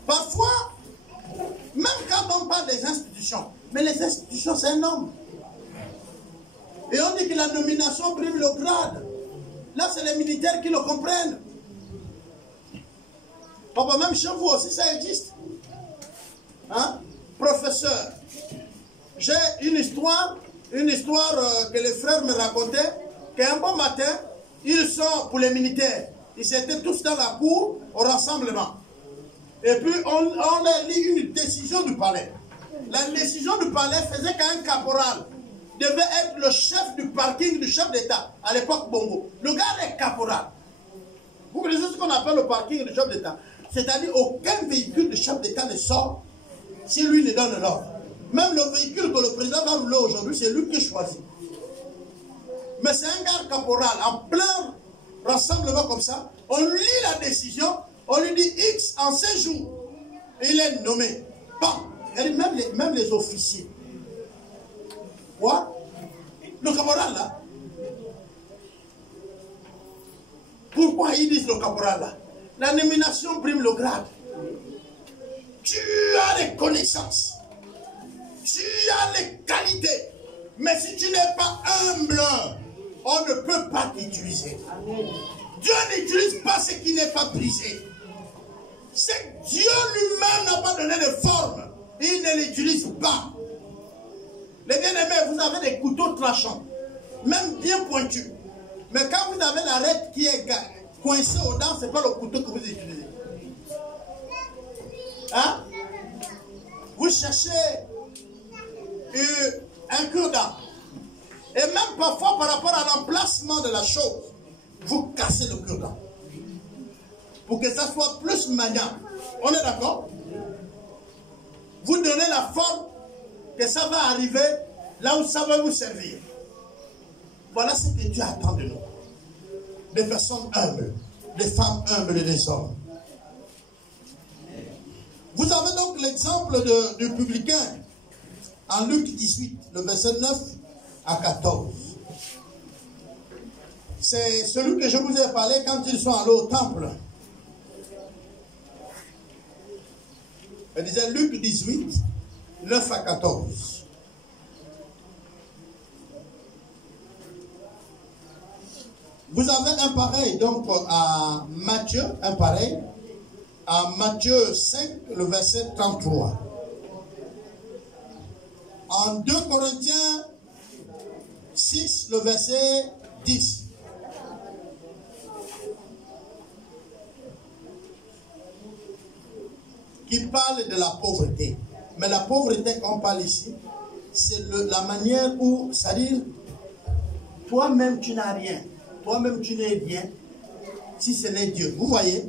Parfois, même quand on parle des institutions, mais les institutions, c'est un homme. Et on dit que la nomination prime le grade. Là, c'est les militaires qui le comprennent. Papa, même chez vous aussi, ça existe. Hein? Professeur, j'ai une histoire que les frères me racontaient, qu'un bon matin, ils sont pour les militaires. Ils étaient tous dans la cour au rassemblement. Et puis, on a lu une décision du palais. La décision du palais faisait qu'un caporal devait être le chef du parking du chef d'État, à l'époque Bongo. Le gars est caporal. Vous connaissez ce qu'on appelle le parking du chef d'État? C'est-à-dire aucun véhicule du chef d'État ne sort si lui ne donne l'ordre. Même le véhicule que le président va rouler aujourd'hui, c'est lui qui choisit. Mais c'est un gars caporal, en plein rassemblement comme ça, on lit la décision, on lui dit X en 16 jours. Et il est nommé. Bon, même les officiers. Quoi? Le caporal là. Pourquoi ils disent le caporal là? La nomination prime le grade. Tu as les connaissances, tu as les qualités, mais si tu n'es pas humble, on ne peut pas t'utiliser. Dieu n'utilise pas ce qui n'est pas brisé. C'est que Dieu lui-même n'a pas donné de forme. Il ne l'utilise pas. Les bien-aimés, vous avez des couteaux tranchants, même bien pointus. Mais quand vous avez l'arête qui est coincée aux dents, ce n'est pas le couteau que vous utilisez. Hein? Vous cherchez un cure-dent. Et même parfois, par rapport à l'emplacement de la chose, vous cassez le cure-dent. Pour que ça soit plus maniable. On est d'accord? Vous donnez la forme que ça va arriver là où ça va vous servir. Voilà ce que Dieu attend de nous. Des personnes humbles, des femmes humbles et des hommes. Vous avez donc l'exemple du publicain en Luc 18, le verset 9 à 14. C'est celui que je vous ai parlé quand ils sont allés au temple. Il disait Luc 18, 9 à 14. Vous avez un pareil donc à Matthieu, un pareil à Matthieu 5, le verset 33. En 2 Corinthiens 6, le verset 10. Qui parle de la pauvreté. Mais la pauvreté qu'on parle ici, c'est la manière où, c'est-à-dire, toi-même tu n'as rien. Toi-même tu n'es rien si ce n'est Dieu. Vous voyez?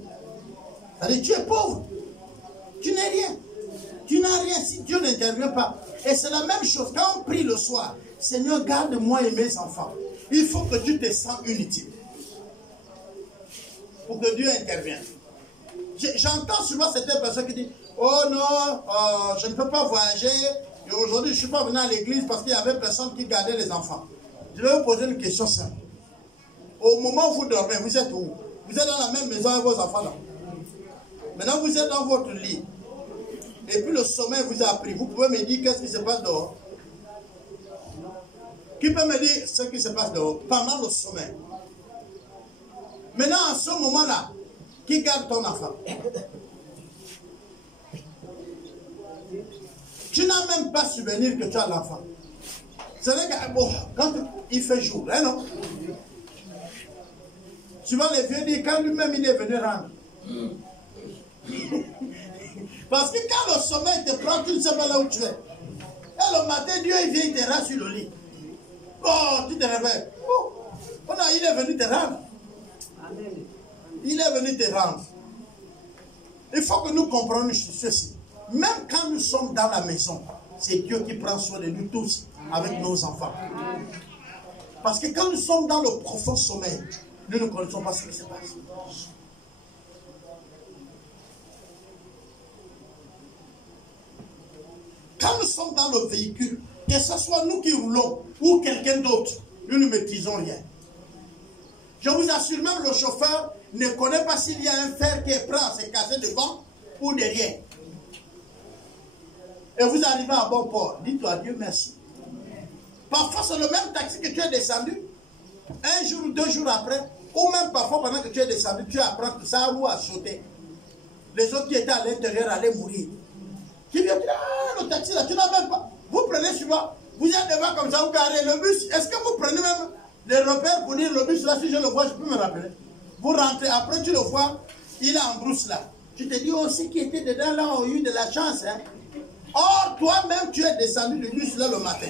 C'est-à-dire, tu es pauvre. Tu n'es rien. Tu n'as rien si Dieu n'intervient pas. Et c'est la même chose. Quand on prie le soir, Seigneur, garde-moi et mes enfants. Il faut que tu te sens inutile. Pour que Dieu intervienne. J'entends souvent certaines personnes qui disent, oh non, je ne peux pas voyager. Et aujourd'hui, je ne suis pas venu à l'église parce qu'il y avait personne qui gardait les enfants. Je vais vous poser une question simple. Au moment où vous dormez, vous êtes où? Vous êtes dans la même maison avec vos enfants là. Maintenant, vous êtes dans votre lit. Et puis le sommeil vous a pris. Vous pouvez me dire qu'est-ce qui se passe dehors? Qui peut me dire ce qui se passe dehors pendant le sommeil? Maintenant, en ce moment-là, qui garde ton enfant? Tu n'as même pas souvenir que tu as l'enfant. C'est vrai que bon, quand il fait jour, hein, non? Souvent les vieux disent quand lui-même il est venu rendre. Parce que quand le sommeil te prend, tu ne sais pas là où tu es. Et le matin, Dieu il vient, il te rend sur le lit. Oh, tu te réveilles. Oh, il est venu te rendre. Il est venu te rendre. Il faut que nous comprenions ceci. Même quand nous sommes dans la maison, c'est Dieu qui prend soin de nous tous avec nos enfants. Parce que quand nous sommes dans le profond sommeil, nous ne connaissons pas ce qui se passe. Quand nous sommes dans le véhicule, que ce soit nous qui roulons ou quelqu'un d'autre, nous ne maîtrisons rien. Je vous assure, même le chauffeur ne connaît pas s'il y a un fer qui est prêt à se casser devant ou derrière. Et vous arrivez à bon port. Dites-toi Dieu merci. Parfois, c'est le même taxi que tu es descendu. Un jour ou 2 jours après, ou même parfois pendant que tu es descendu, tu apprends que sa roue a sauté. Les autres qui étaient à l'intérieur allaient mourir. Qui vient dire, ah, le taxi là, tu n'as même pas. Vous prenez souvent, vous êtes devant comme ça, vous garez le bus. Est-ce que vous prenez même les repères pour dire le bus là, si je le vois, je peux me rappeler. Vous rentrez, après tu le vois, il est en brousse là. Tu te dis, oh, ceux qui étaient dedans là ont eu de la chance. Hein. Or, toi-même, tu es descendu du bus là le matin.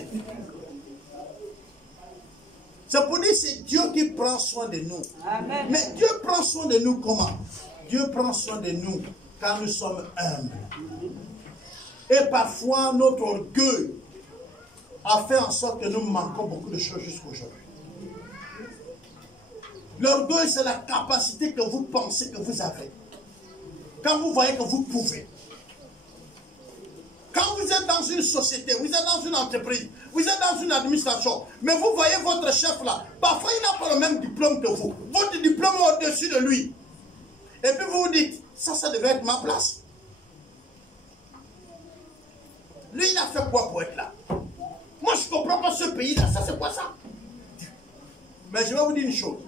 C'est pour dire que c'est Dieu qui prend soin de nous. Amen. Mais Dieu prend soin de nous comment? Dieu prend soin de nous quand nous sommes humbles. Et parfois, notre orgueil a fait en sorte que nous manquons beaucoup de choses jusqu'à aujourd'hui. L'orgueil, c'est la capacité que vous pensez que vous avez. Quand vous voyez que vous pouvez. Quand vous êtes dans une société, vous êtes dans une entreprise, vous êtes dans une administration, mais vous voyez votre chef là, parfois il n'a pas le même diplôme que vous. Votre diplôme est au-dessus de lui. Et puis vous vous dites, ça devait être ma place. Lui, il a fait quoi pour être là? Moi, je ne comprends pas ce pays-là. Ça, c'est quoi ça? Mais je vais vous dire une chose.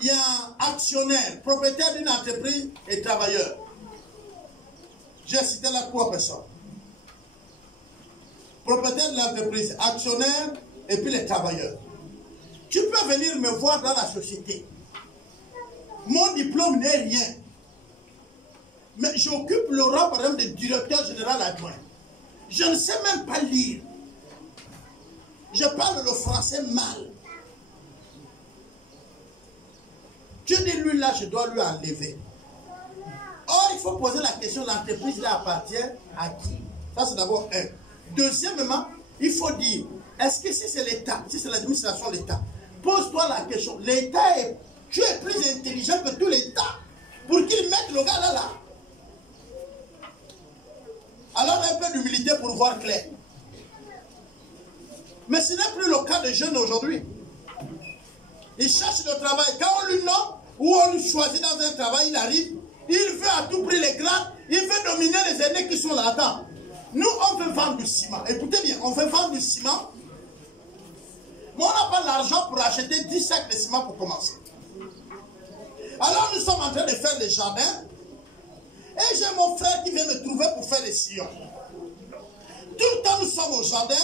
Il y a un actionnaire, propriétaire d'une entreprise et travailleur. J'ai cité là 3 personnes. Propriétaire de l'entreprise, actionnaire et puis les travailleurs. Tu peux venir me voir dans la société. Mon diplôme n'est rien. Mais j'occupe le rang, par exemple, de directeur général adjoint. Je ne sais même pas lire. Je parle le français mal. Tu dis, lui là, je dois lui enlever. Or, il faut poser la question, l'entreprise là appartient à qui? Ça, c'est d'abord un. Deuxièmement, il faut dire, est-ce que si c'est l'État, si c'est l'administration de l'État, pose-toi la question, l'État tu es plus intelligent que tout l'État pour qu'il mette le gars là. Alors un peu d'humilité pour voir clair. Mais ce n'est plus le cas des jeunes aujourd'hui. Ils cherchent le travail. Quand on lui nomme ou on lui choisit dans un travail, il arrive, il veut à tout prix les grades, il veut dominer les aînés qui sont là-dedans. Nous, on veut vendre du ciment. Écoutez bien, on veut vendre du ciment. Mais on n'a pas l'argent pour acheter 10 sacs de ciment pour commencer. Alors nous sommes en train de faire les jardins. Et j'ai mon frère qui vient me trouver pour faire les sillons. Tout le temps nous sommes au jardin,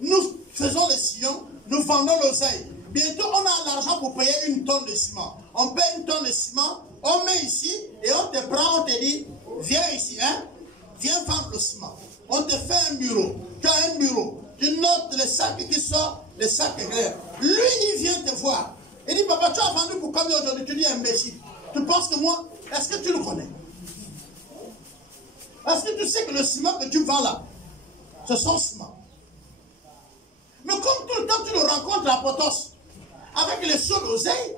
nous faisons les sillons, nous vendons l'oseille. Bientôt on a l'argent pour payer 1 tonne de ciment. On paye 1 tonne de ciment, on met ici et on te prend, on te dit, viens ici, hein, viens vendre le ciment. On te fait un bureau, tu as un bureau, tu notes les sacs qui sortent, les sacs clairs. Lui il vient te voir. Il dit, papa, tu as vendu pour combien aujourd'hui? Tu dis, imbécile. Tu penses que moi, est-ce que tu le connais? Est-ce que tu sais que le ciment que tu vends là, c'est son ciment? Mais comme tout le temps tu le rencontres à Potos, avec les seaux d'oseille,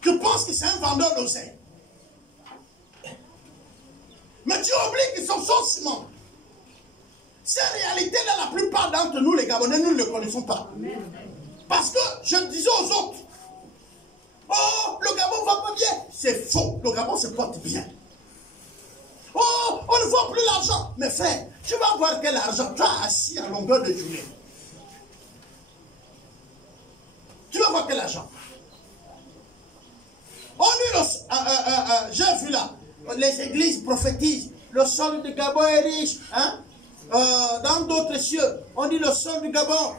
tu penses que c'est un vendeur d'oseille. Mais tu oublies qu'ils sont son ciment. Ces réalités-là, la plupart d'entre nous, les Gabonais, nous ne le connaissons pas. Parce que je disais aux autres, oh, le Gabon ne va pas bien. C'est faux, le Gabon se porte bien. Oh, on ne voit plus l'argent. Mais frère, tu vas voir quel argent. Tu as assis à longueur de journée. Tu vas voir quel argent. On dit, j'ai vu là, les églises prophétisent. Le sol du Gabon est riche. Hein? Dans d'autres cieux, on dit le sol du Gabon,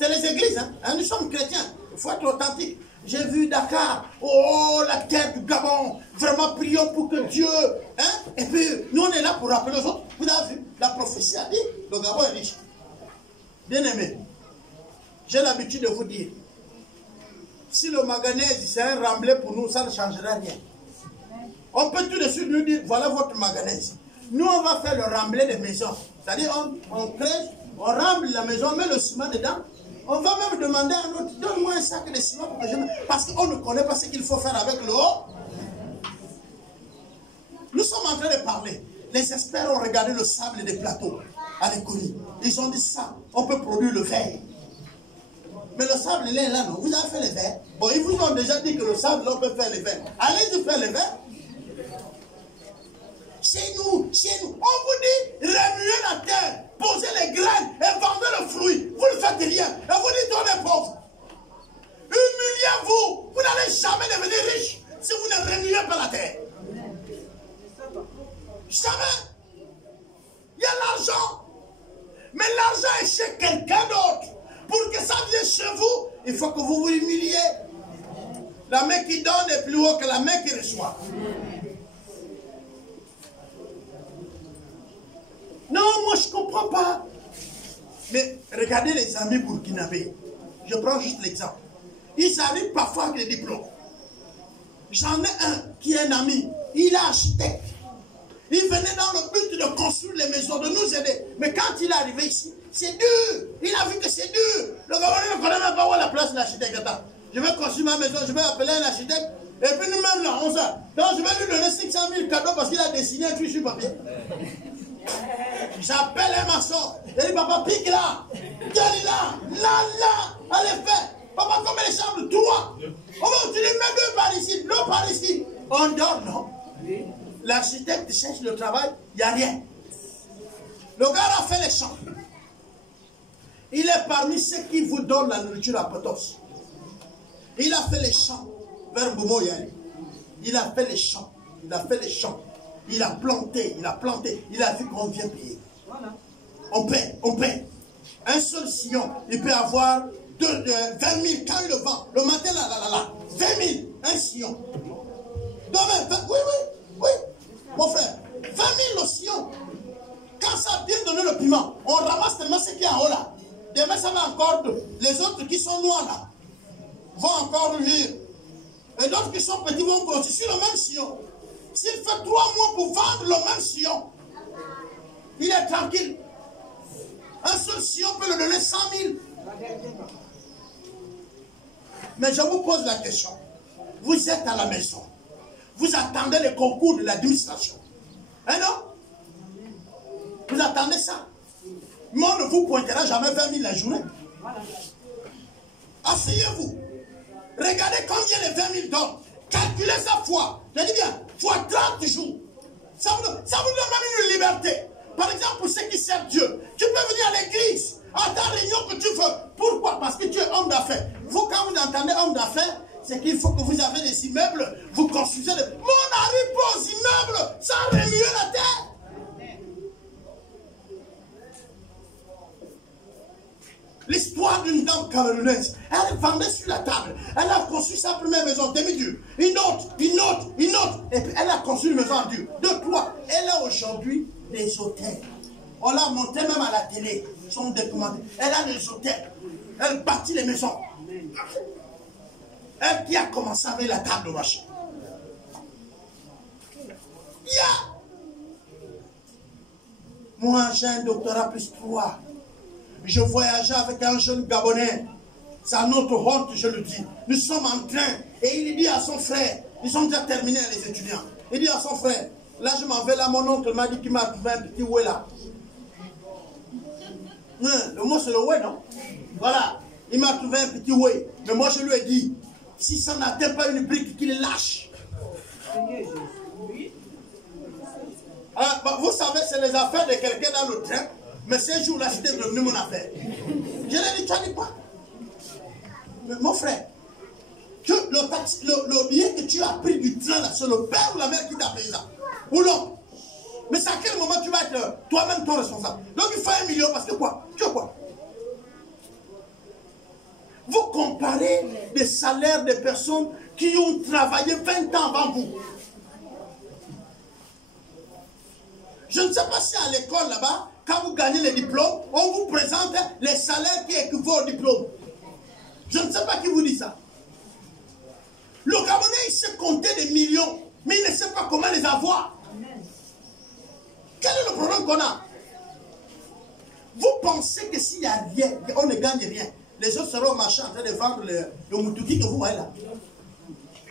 c'est les églises. Hein? Nous sommes chrétiens, il faut être authentique. J'ai vu Dakar, oh la terre du Gabon, vraiment prions pour que Dieu, hein? Et puis nous on est là pour rappeler aux autres. Vous avez vu, la prophétie a dit, le Gabon est riche. Bien aimé, j'ai l'habitude de vous dire, si le manganèse c'est un remblai pour nous, ça ne changera rien. On peut tout de suite nous dire, voilà votre manganèse. Nous on va faire le remblai des maisons. C'est-à-dire on crée, on remble la maison, on met le ciment dedans. On va même demander à l'autre, donne-moi un sac de ciment pour que je me... Parce qu'on ne connaît pas ce qu'il faut faire avec le haut. Nous sommes en train de parler. Les experts ont regardé le sable des plateaux à l'économie. Ils ont dit ça, on peut produire le verre. Mais le sable, il est là, non? Vous avez fait les verres? Bon, ils vous ont déjà dit que le sable, on peut faire les verres. Allez-y faire les verres. Chez nous, on vous dit remuer la terre, poser les graines et vendre le fruit. Vous ne faites rien. Et vous dites on est pauvre. Humiliez-vous. Vous n'allez jamais devenir riche si vous ne remuez pas la terre. Jamais. Il y a l'argent. Mais l'argent est chez quelqu'un d'autre. Pour que ça vienne chez vous, il faut que vous vous humiliez. La main qui donne est plus haut que la main qui reçoit. Non, moi je ne comprends pas. Mais regardez les amis burkinabés. Je prends juste l'exemple. Ils arrivent parfois avec des diplômes. J'en ai un qui est un ami. Il est architecte. Il venait dans le but de construire les maisons, de nous aider. Mais quand il est arrivé ici, c'est dur. Il a vu que c'est dur. Le gouvernement ne connaît même pas où est la place de l'architecte. Attends, je vais construire ma maison, je vais appeler un architecte. Et puis nous-mêmes là, on sait. Donc je vais lui donner 500 000 cadeaux parce qu'il a dessiné un truc sur papier. J'appelle un maçon. Il dit, papa, pique là. Tiens, là. Allez, fais. Papa, combien de chambres? 3. On va utiliser même 2 par ici, 2 par ici. On dort, non? l'architecte cherche le travail, il n'y a rien. Le gars a fait les champs. Il est parmi ceux qui vous donnent la nourriture à Potos. Il a fait les champs vers Boumo Yali. Il a fait les champs. Il a fait les champs. Il a planté. Il a planté. Il a vu qu'on vient payer. Voilà. On paie. On paie. Un seul sillon, il peut avoir 20 000 quand il le vend. Le matin, là. 20 000. Un sillon. Demain, oui. Mon frère. 20 000 le sillon. Quand ça a bien donné le piment, on ramasse tellement ce qu'il y a en haut là. Demain, ça va encore. Les autres qui sont noirs là vont encore rougir. Et d'autres qui sont petits vont grossir sur le même sillon. S'il fait 3 mois pour vendre le même sillon, il est tranquille. Un seul sillon peut le donner 100 000. Mais je vous pose la question. Vous êtes à la maison. Vous attendez le concours de l'administration. Hein non? Vous attendez ça? Moi, on ne vous pointera jamais 20 000 la journée. Asseyez-vous. Regardez combien les 20 000 donnent. Calculez ça fois. Je dis bien, fois 30 jours. Ça vous donne même une liberté. Par exemple, pour ceux qui servent Dieu, tu peux venir à l'église, à ta réunion que tu veux. Pourquoi? Parce que tu es homme d'affaires. Vous, quand vous entendez homme d'affaires, c'est qu'il faut que vous avez des immeubles, vous construisez des... Mon n'arrive pas aux immeubles sans remuer la terre. L'histoire d'une dame camerounaise, elle vendait sur la table. Elle a construit sa première maison, demi-dur. Une autre. Et puis elle a construit une maison en dur. 2, 3. Elle a aujourd'hui des hôtels. On l'a monté même à la télé. Ils sont documentés. Elle a des hôtels. Elle bâtit les maisons. Elle qui a commencé avec la table de marché. Moi, j'ai un doctorat plus 3. Je voyageais avec un jeune Gabonais. C'est à notre honte, je le dis. Nous sommes en train. Et il dit à son frère, ils sont déjà terminés les étudiants. Il dit à son frère, là je m'en vais là, mon oncle m'a dit qu'il m'a trouvé un petit oué là. Le mot c'est le oué, non? Voilà. Il m'a trouvé un petit oué. Mais moi je lui ai dit, si ça n'atteint pas une brique, qu'il lâche. Ah, bah, vous savez, c'est les affaires de quelqu'un dans le train. Mais ces jours-là, c'était devenu mon affaire. Je l'ai dit, tu as dit quoi? Mais mon frère, le billet que tu as pris du train, là, c'est le père ou la mère qui t'a payé ça? Ou non? Mais c'est à quel moment tu vas être toi-même ton responsable? Donc il faut 1 million parce que quoi? Tu as quoi? Vous comparez les salaires des personnes qui ont travaillé 20 ans avant vous. Je ne sais pas si à l'école là-bas, quand vous gagnez les diplômes, on vous présente les salaires qui équivalent au diplôme. Je ne sais pas qui vous dit ça. Le Gabonais, il sait compter des millions, mais il ne sait pas comment les avoir. Quel est le problème qu'on a? Vous pensez que s'il n'y a rien, on ne gagne rien, les autres seront au marché en train de vendre le moutouki que vous voyez là.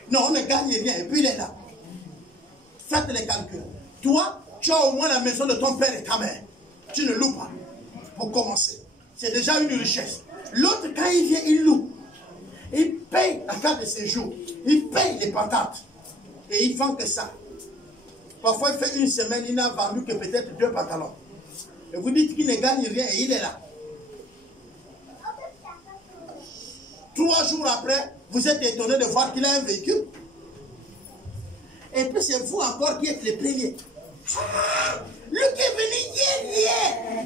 Non, on ne gagne rien, et puis il est là. Faites les calculs. Toi, tu as au moins la maison de ton père et ta mère. Tu ne loues pas. Pour commencer. C'est déjà une richesse. L'autre, quand il vient, il loue. Il paye la carte de séjour. Il paye les patates. Et il vend que ça. Parfois, il fait une semaine, il n'a vendu que peut-être 2 pantalons. Et vous dites qu'il ne gagne rien et il est là. 3 jours après, vous êtes étonné de voir qu'il a un véhicule. Et puis c'est vous encore qui êtes les premiers. Ah, lui qui est venu hier.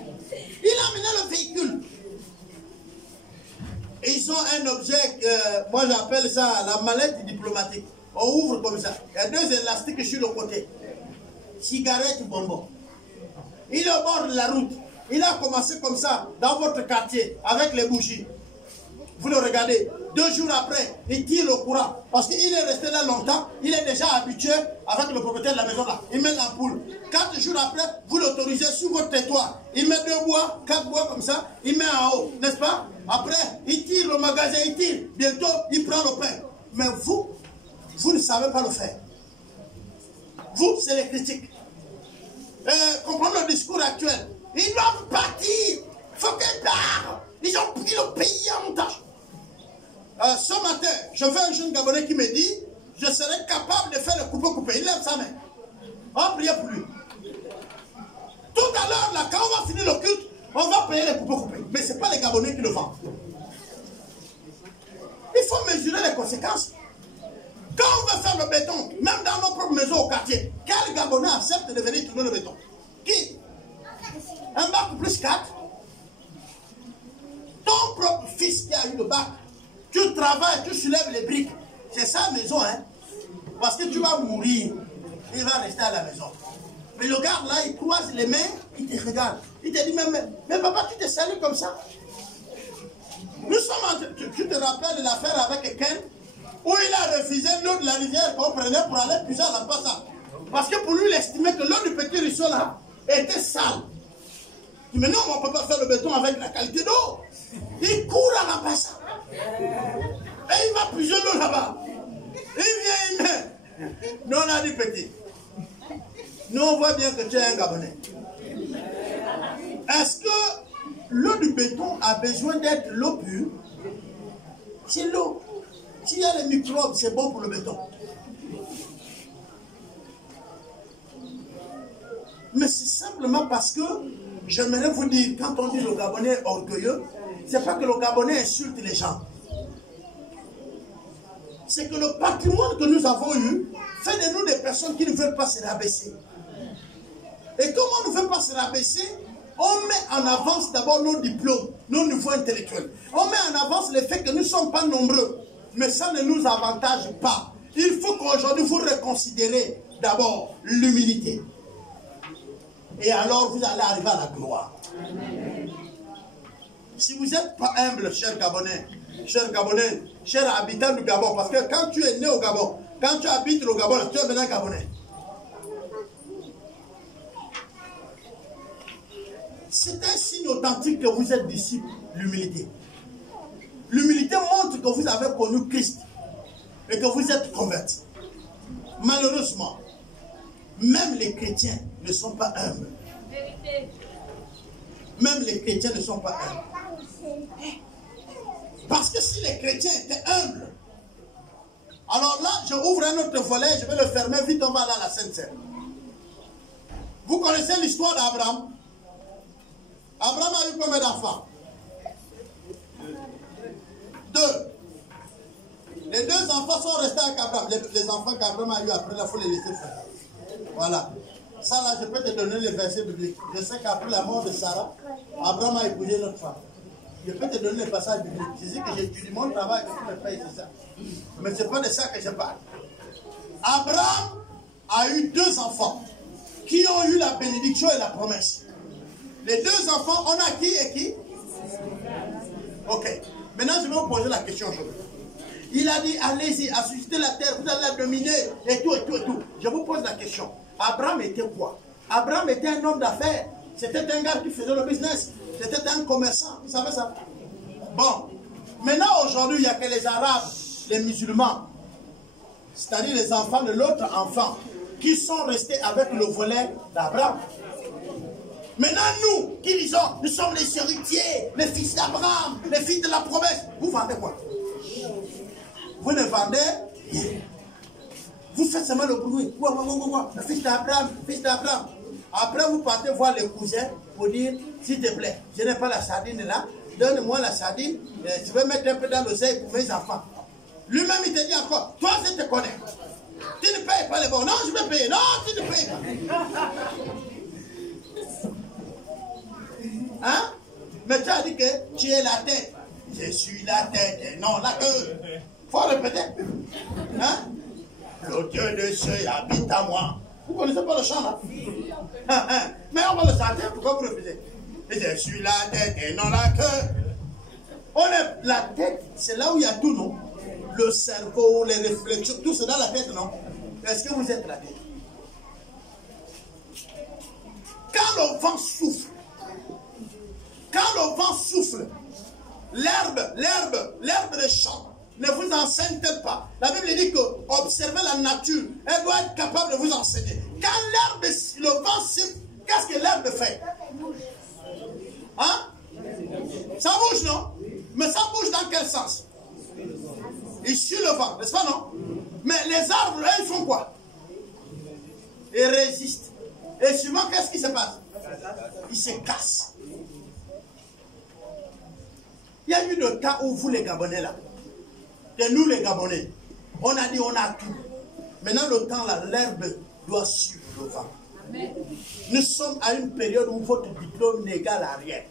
Il a amené le véhicule. Et ils ont un objet, moi j'appelle ça la mallette diplomatique. On ouvre comme ça. Il y a 2 élastiques sur le côté. Cigarette, bonbon. Il est au bord de la route. Il a commencé comme ça dans votre quartier avec les bougies. Vous le regardez. 2 jours après, il tire le courant. Parce qu'il est resté là longtemps. Il est déjà habitué avec le propriétaire de la maison là. Il met l'ampoule. 4 jours après, vous l'autorisez sur votre territoire. Il met 2 bois, 4 bois comme ça. Il met en haut. N'est-ce pas? Après, il tire le magasin, il tire. Bientôt, il prend le pain. Mais vous ne savez pas le faire. Vous, c'est les critiques. Comprenez le discours actuel. Ils doivent partir. Il faut qu'ils partent. Ils ont pris le pays en otage. Ce matin, je vois un jeune Gabonais qui me dit, je serai capable de faire le couper-couper. Il lève sa main. On va prier pour lui. Tout à l'heure, là, quand on va finir le culte, on va payer les coupés. Mais ce n'est pas les Gabonais qui le vendent. Il faut mesurer les conséquences. Quand on veut faire le béton, même dans nos propres maisons au quartier, quel Gabonais accepte de venir tourner le béton? Qui? Un bac plus 4. Ton propre fils qui a eu le bac, tu travailles, tu soulèves les briques. C'est sa maison, hein. Parce que tu vas mourir. Il va rester à la maison. Mais le gars là, il croise les mains, il te regarde. Il te dit, mais papa, tu te salues comme ça. Nous sommes tu te rappelles de l'affaire avec Ken, où il a refusé l'eau de la rivière qu'on prenait pour aller puiser à la Passa. Parce que pour lui, il estimait que l'eau du petit ruisseau là était sale. Il dit, mais non, on ne peut pas faire le béton avec la qualité d'eau. Il court à la Passa. Et il va puiser l'eau là-bas. Il vient, il met. Nous, on a dit petit. Nous, on voit bien que tu es un Gabonais. Est-ce que l'eau du béton a besoin d'être l'eau pure? C'est l'eau. S'il y a les microbes, c'est bon pour le béton. Mais c'est simplement parce que, j'aimerais vous dire, quand on dit le Gabonais est orgueilleux, c'est pas que le Gabonais insulte les gens. C'est que le patrimoine que nous avons eu fait de nous des personnes qui ne veulent pas se rabaisser. Et comme on ne veut pas se rabaisser, on met en avance d'abord nos diplômes, nos niveaux intellectuels. On met en avance le fait que nous ne sommes pas nombreux. Mais ça ne nous avantage pas. Il faut qu'aujourd'hui vous reconsidérez d'abord l'humilité. Et alors vous allez arriver à la gloire. Si vous n'êtes pas humble, chers Gabonais, chers habitants du Gabon, parce que quand tu es né au Gabon, quand tu habites au Gabon, tu es maintenant Gabonais. C'est un signe authentique que vous êtes disciples, l'humilité. L'humilité montre que vous avez connu Christ et que vous êtes convertis. Malheureusement, même les chrétiens ne sont pas humbles. Même les chrétiens ne sont pas humbles. Parce que si les chrétiens étaient humbles, alors là, je ouvre un autre volet, je vais le fermer, vite on va aller à la Sainte-Seine. Vous connaissez l'histoire d'Abraham? Abraham a eu combien d'enfants? 2. Les 2 enfants sont restés avec Abraham. Les enfants qu'Abraham a eu après, il faut les laisser faire. Voilà. Ça là, je peux te donner les versets bibliques. Je sais qu'après la mort de Sarah, Abraham a épousé une autre femme. Je peux te donner les passages bibliques. Je dis que j'étudie mon travail, que tu me payes, c'est ça. Mais ce n'est pas de ça que je parle. Abraham a eu 2 enfants qui ont eu la bénédiction et la promesse. Les 2 enfants, on a qui et qui? Ok. Maintenant, je vais vous poser la question aujourd'hui. Il a dit, allez-y, assujettez la terre, vous allez la dominer, et tout, et tout, et tout. Je vous pose la question. Abraham était quoi? Abraham était un homme d'affaires. C'était un gars qui faisait le business. C'était un commerçant. Vous savez ça? Bon. Maintenant, aujourd'hui, il n'y a que les Arabes, les musulmans, c'est-à-dire les enfants de l'autre enfant, qui sont restés avec le volet d'Abraham. Maintenant, nous, qui disons, nous sommes les héritiers, les fils d'Abraham, les fils de la promesse. Vous vendez quoi? Vous ne vendez rien. Vous faites seulement le bruit. Le fils d'Abraham, fils d'Abraham. Après, vous partez voir les cousins pour dire, s'il te plaît, je n'ai pas la sardine là, donne-moi la sardine, je vais mettre un peu dans l'oseille pour mes enfants. Lui-même, il te dit encore, toi, je te connais. Tu ne payes pas les bons. Non, je vais payer. Non, tu ne payes pas. Hein? Mais tu as dit que tu es la tête. Je suis la tête et non la queue. Faut répéter. Hein? Le Dieu de ceux habite à moi. Vous ne connaissez pas le chant là? Mais on va le chanter. Pourquoi vous refusez? Je suis la tête et non la queue. On est la tête, c'est là où il y a tout, non? Le cerveau, les réflexions, tout c'est dans la tête, non? Est-ce que vous êtes la tête? Quand le vent souffle, l'herbe des champs ne vous enseigne-t-elle pas? La Bible dit que observez la nature, elle doit être capable de vous enseigner. Quand le vent siffle, qu'est-ce que l'herbe fait? Hein? Ça bouge, non? Mais ça bouge dans quel sens? Il suit le vent, n'est-ce pas, non? Mais les arbres, là, ils font quoi? et résiste. Et souvent, qu'est-ce qui se passe? Il se casse. Il y a eu le cas où vous les Gabonais là, que nous les Gabonais, on a dit on a tout. Maintenant le temps là, l'herbe doit suivre le vent. Nous sommes à une période où votre diplôme n'égale à rien.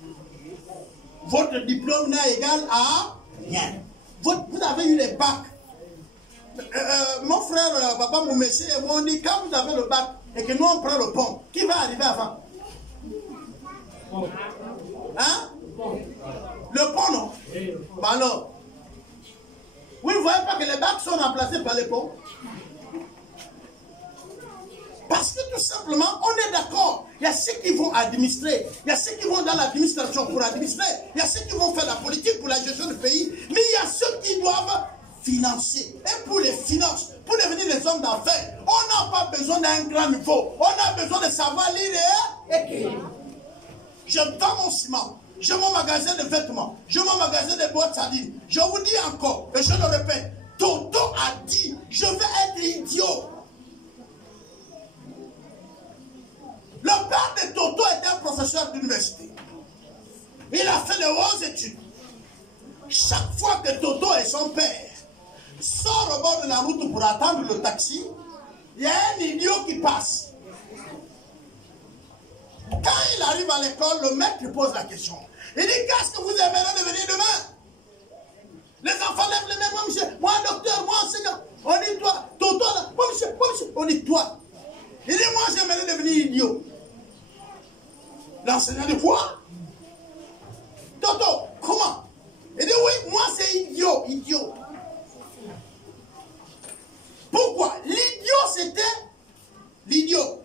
Votre diplôme n'est égal à rien. Vous avez eu les bacs. Mon frère, papa Moumessi et moi, on dit quand vous avez le bac et que nous on prend le pont, qui va arriver avant? Hein? Le pont, non? Bah alors, vous ne voyez pas que les bacs sont remplacés par les ponts? Parce que tout simplement, on est d'accord. Il y a ceux qui vont administrer, il y a ceux qui vont dans l'administration pour administrer, il y a ceux qui vont faire la politique pour la gestion du pays, mais il y a ceux qui doivent financer. Et pour les finances, pour devenir des hommes d'affaires, on n'a pas besoin d'un grand niveau. On a besoin de savoir lire et écrire. Je vends mon ciment, j'ai mon magasin de vêtements, j'ai mon magasin de boîtes sardines. Je vous dis encore, et je le répète, Toto a dit, je vais être idiot. Le père de Toto était un professeur d'université. Il a fait de hautes études. Chaque fois que Toto et son père sortent au bord de la route pour attendre le taxi, il y a un idiot qui passe. Quand il arrive à l'école, le maître lui pose la question. Il dit, qu'est-ce que vous aimeriez devenir demain? Les enfants lèvent les mains, moi monsieur, moi docteur, moi enseignant. On dit toi, Toto là, moi monsieur, on dit toi. Il dit, moi j'aimerais devenir idiot. L'enseignant dit quoi? Toto, comment? Il dit oui, moi c'est idiot, idiot. Pourquoi? L'idiot c'était l'idiot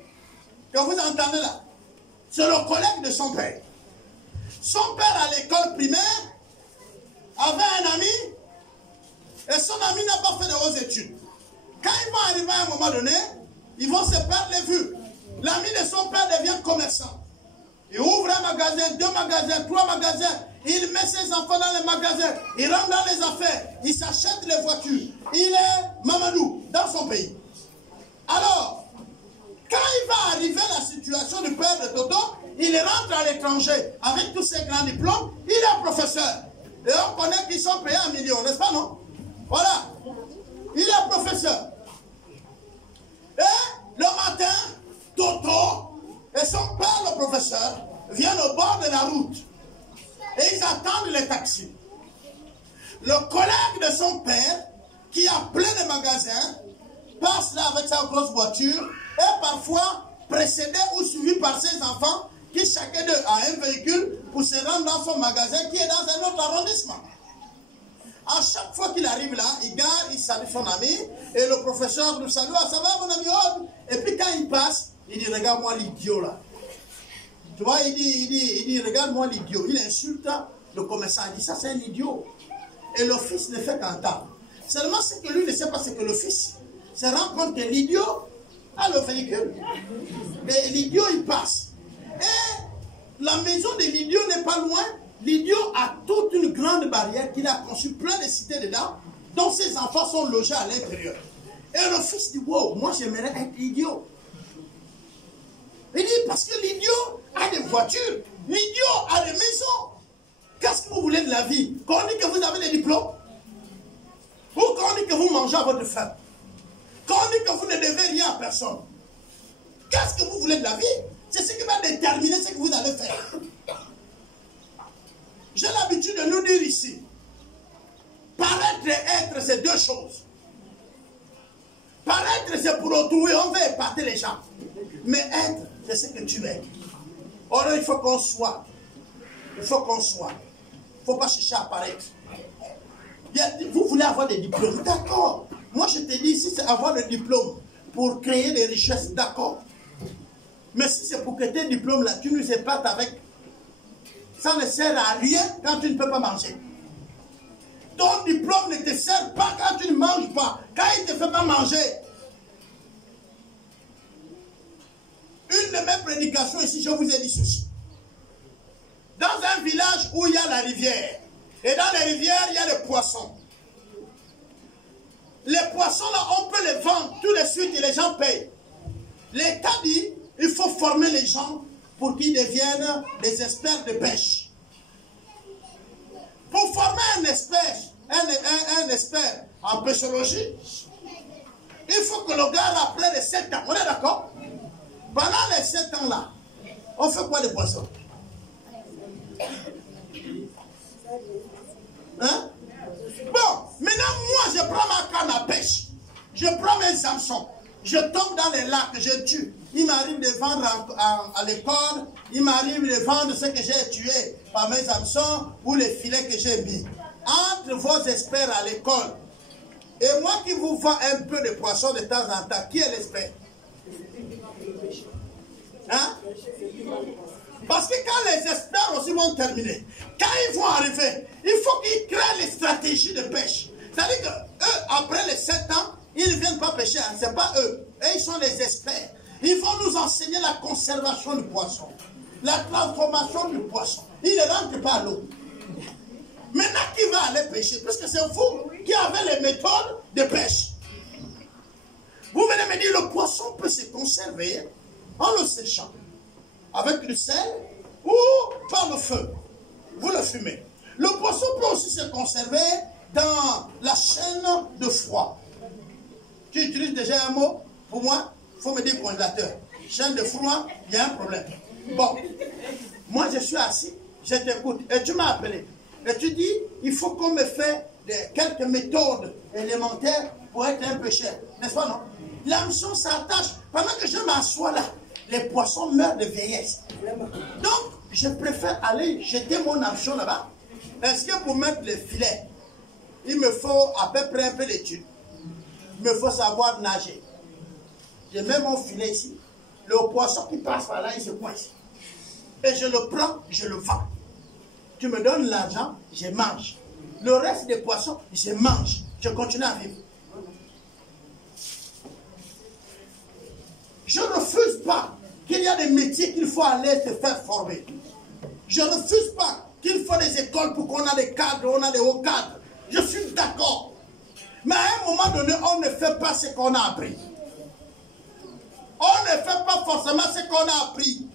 que vous entendez là. C'est le collègue de son père. Son père à l'école primaire avait un ami et son ami n'a pas fait de hautes études. Quand ils vont arriver à un moment donné, ils vont se perdre les vues. L'ami de son père devient commerçant. Il ouvre un magasin, 2 magasins, 3 magasins. Il met ses enfants dans les magasins. Il rentre dans les affaires. Il s'achète les voitures. Il est Mamadou dans son pays. Alors, quand il va arriver à la situation du père de Toto, il rentre à l'étranger avec tous ses grands diplômes. Il est professeur. Et on connaît qu'ils sont payés 1 million, n'est-ce pas, non? Voilà. Il est professeur. Et le matin, Toto et son père, le professeur, viennent au bord de la route. Et ils attendent les taxis. Le collègue de son père, qui a plein de magasins, passe là avec sa grosse voiture, et parfois précédé ou suivi par ses enfants, qui chacun d'eux a un véhicule pour se rendre dans son magasin qui est dans un autre arrondissement. À chaque fois qu'il arrive là, il gare, il salue son ami, et le professeur nous salue, ah, ça va mon ami? Oh. Et puis quand il passe, il dit, regarde-moi l'idiot là. Tu vois, il dit regarde-moi l'idiot. Il insulte le commerçant, il dit, ça c'est un idiot. Et le fils ne fait qu'entendre. Seulement ce que lui ne sait pas, c'est que le fils se rend compte que l'idiot a le véhicule. Et l'idiot, il passe. Et la maison de l'idiot n'est pas loin. L'idiot a toute une grande barrière qu'il a conçue, plein de cités dedans, dont ses enfants sont logés à l'intérieur. Et le fils dit, wow, moi j'aimerais être idiot. Il dit, parce que l'idiot a des voitures, l'idiot a des maisons. Qu'est-ce que vous voulez de la vie? Quand on dit que vous avez des diplômes? Ou quand on dit que vous mangez à votre faim? Quand on dit que vous ne devez rien à personne? Qu'est-ce que vous voulez de la vie? C'est ce qui va déterminer ce que vous allez faire. J'ai l'habitude de nous dire ici, paraître et être, c'est 2 choses. Paraître, c'est pour autrui, on veut épater les gens. Mais être, c'est ce que tu es. Or, il faut qu'on soit. Il faut qu'on soit. Il ne faut pas chercher à paraître. Vous voulez avoir des diplômes, d'accord. Moi, je te dis, si c'est avoir le diplôme pour créer des richesses, d'accord. Mais si c'est pour que tes diplômes là, tu nous épates avec, ça ne sert à rien quand tu ne peux pas manger. Ton diplôme ne te sert pas quand tu ne manges pas, quand il ne te fait pas manger. Une de mes prédications ici, je vous ai dit ceci. Dans un village où il y a la rivière, et dans les rivières, il y a les poissons. Les poissons là, on peut les vendre tout de suite et les gens payent. L'État dit il faut former les gens pour qu'ils deviennent des experts de pêche. Pour former un expert en pêchologie, il faut que le gars, après les 7 ans, on est d'accord? Pendant les 7 ans-là, on fait quoi de poissons? Hein? Bon, maintenant, moi, je prends ma canne à pêche. Je prends mes hameçons. Je tombe dans les lacs, je tue. Il m'arrive de vendre à l'école. Il m'arrive de vendre ce que j'ai tué par mes hameçons ou les filets que j'ai mis. Entre vos experts à l'école et moi qui vous vends un peu de poisson de temps en temps, qui est l'expert? Hein? Parce que quand les experts aussi vont terminer, quand ils vont arriver, il faut qu'ils créent les stratégies de pêche. C'est-à-dire que eux, après les 7 ans, ils ne viennent pas pêcher, hein. Ce n'est pas eux. Eux, ils sont les experts. Ils vont nous enseigner la conservation du poisson, la transformation du poisson. Ils ne rentrent pas à l'eau. Maintenant, qui va aller pêcher? Parce que c'est vous qui avez les méthodes de pêche. Vous venez me dire, le poisson peut se conserver en le séchant, avec du sel ou par le feu. Vous le fumez. Le poisson peut aussi se conserver dans la chaîne de froid. Tu utilises déjà un mot? Pour moi, il faut me dire congélateur. Chaîne de froid, il y a un problème. Bon, moi je suis assis, je t'écoute. Et tu m'as appelé. Et tu dis, il faut qu'on me fasse quelques méthodes élémentaires pour être un pêcheur. N'est-ce pas, non? L'hameçon s'attache. Pendant que je m'assois là, les poissons meurent de vieillesse. Donc, je préfère aller jeter mon hameçon là-bas. Est-ce que pour mettre les filets, il me faut à peu près un peu d'études? Il me faut savoir nager. Je mets mon filet ici. Le poisson qui passe par là, il se coince. Et je le prends, je le vends. Tu me donnes l'argent, je mange. Le reste des poissons, je mange. Je continue à vivre. Je ne refuse pas qu'il y a des métiers qu'il faut aller se faire former. Je ne refuse pas qu'il faut des écoles pour qu'on a des cadres, on a des hauts cadres. Je suis d'accord. Mais à un moment donné, on ne fait pas ce qu'on a appris. On ne fait pas forcément ce qu'on a appris.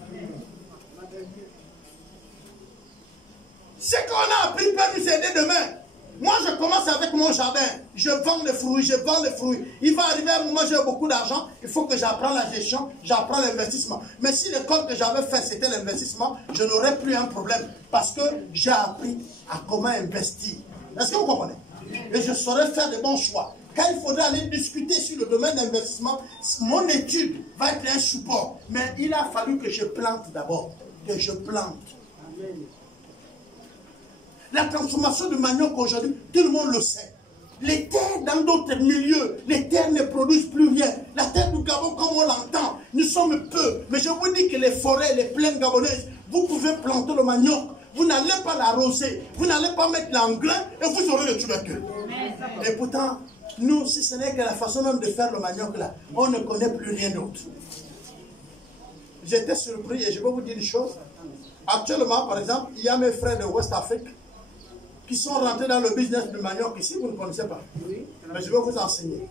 Ce qu'on a appris peut nous aider demain. Moi, je commence avec mon jardin. Je vends les fruits, je vends les fruits. Il va arriver un moment où j'ai beaucoup d'argent. Il faut que j'apprenne la gestion, j'apprends l'investissement. Mais si l'école que j'avais fait, c'était l'investissement, je n'aurais plus un problème. Parce que j'ai appris à comment investir. Est-ce que vous comprenez? Et je saurais faire de bons choix. Quand il faudra aller discuter sur le domaine d'investissement, mon étude va être un support. Mais il a fallu que je plante d'abord. Que je plante. La transformation du manioc aujourd'hui, tout le monde le sait. Les terres dans d'autres milieux, les terres ne produisent plus rien. La terre du Gabon, comme on l'entend, nous sommes peu. Mais je vous dis que les forêts, les plaines gabonaises, vous pouvez planter le manioc. Vous n'allez pas l'arroser, vous n'allez pas mettre l'engrais et vous aurez le tubercule. Et pourtant, nous, si ce n'est que la façon même de faire le manioc là, on ne connaît plus rien d'autre. J'étais surpris et je vais vous dire une chose. Actuellement, par exemple, il y a mes frères de West Afrique qui sont rentrés dans le business du manioc ici, vous ne connaissez pas. Mais je vais vous enseigner.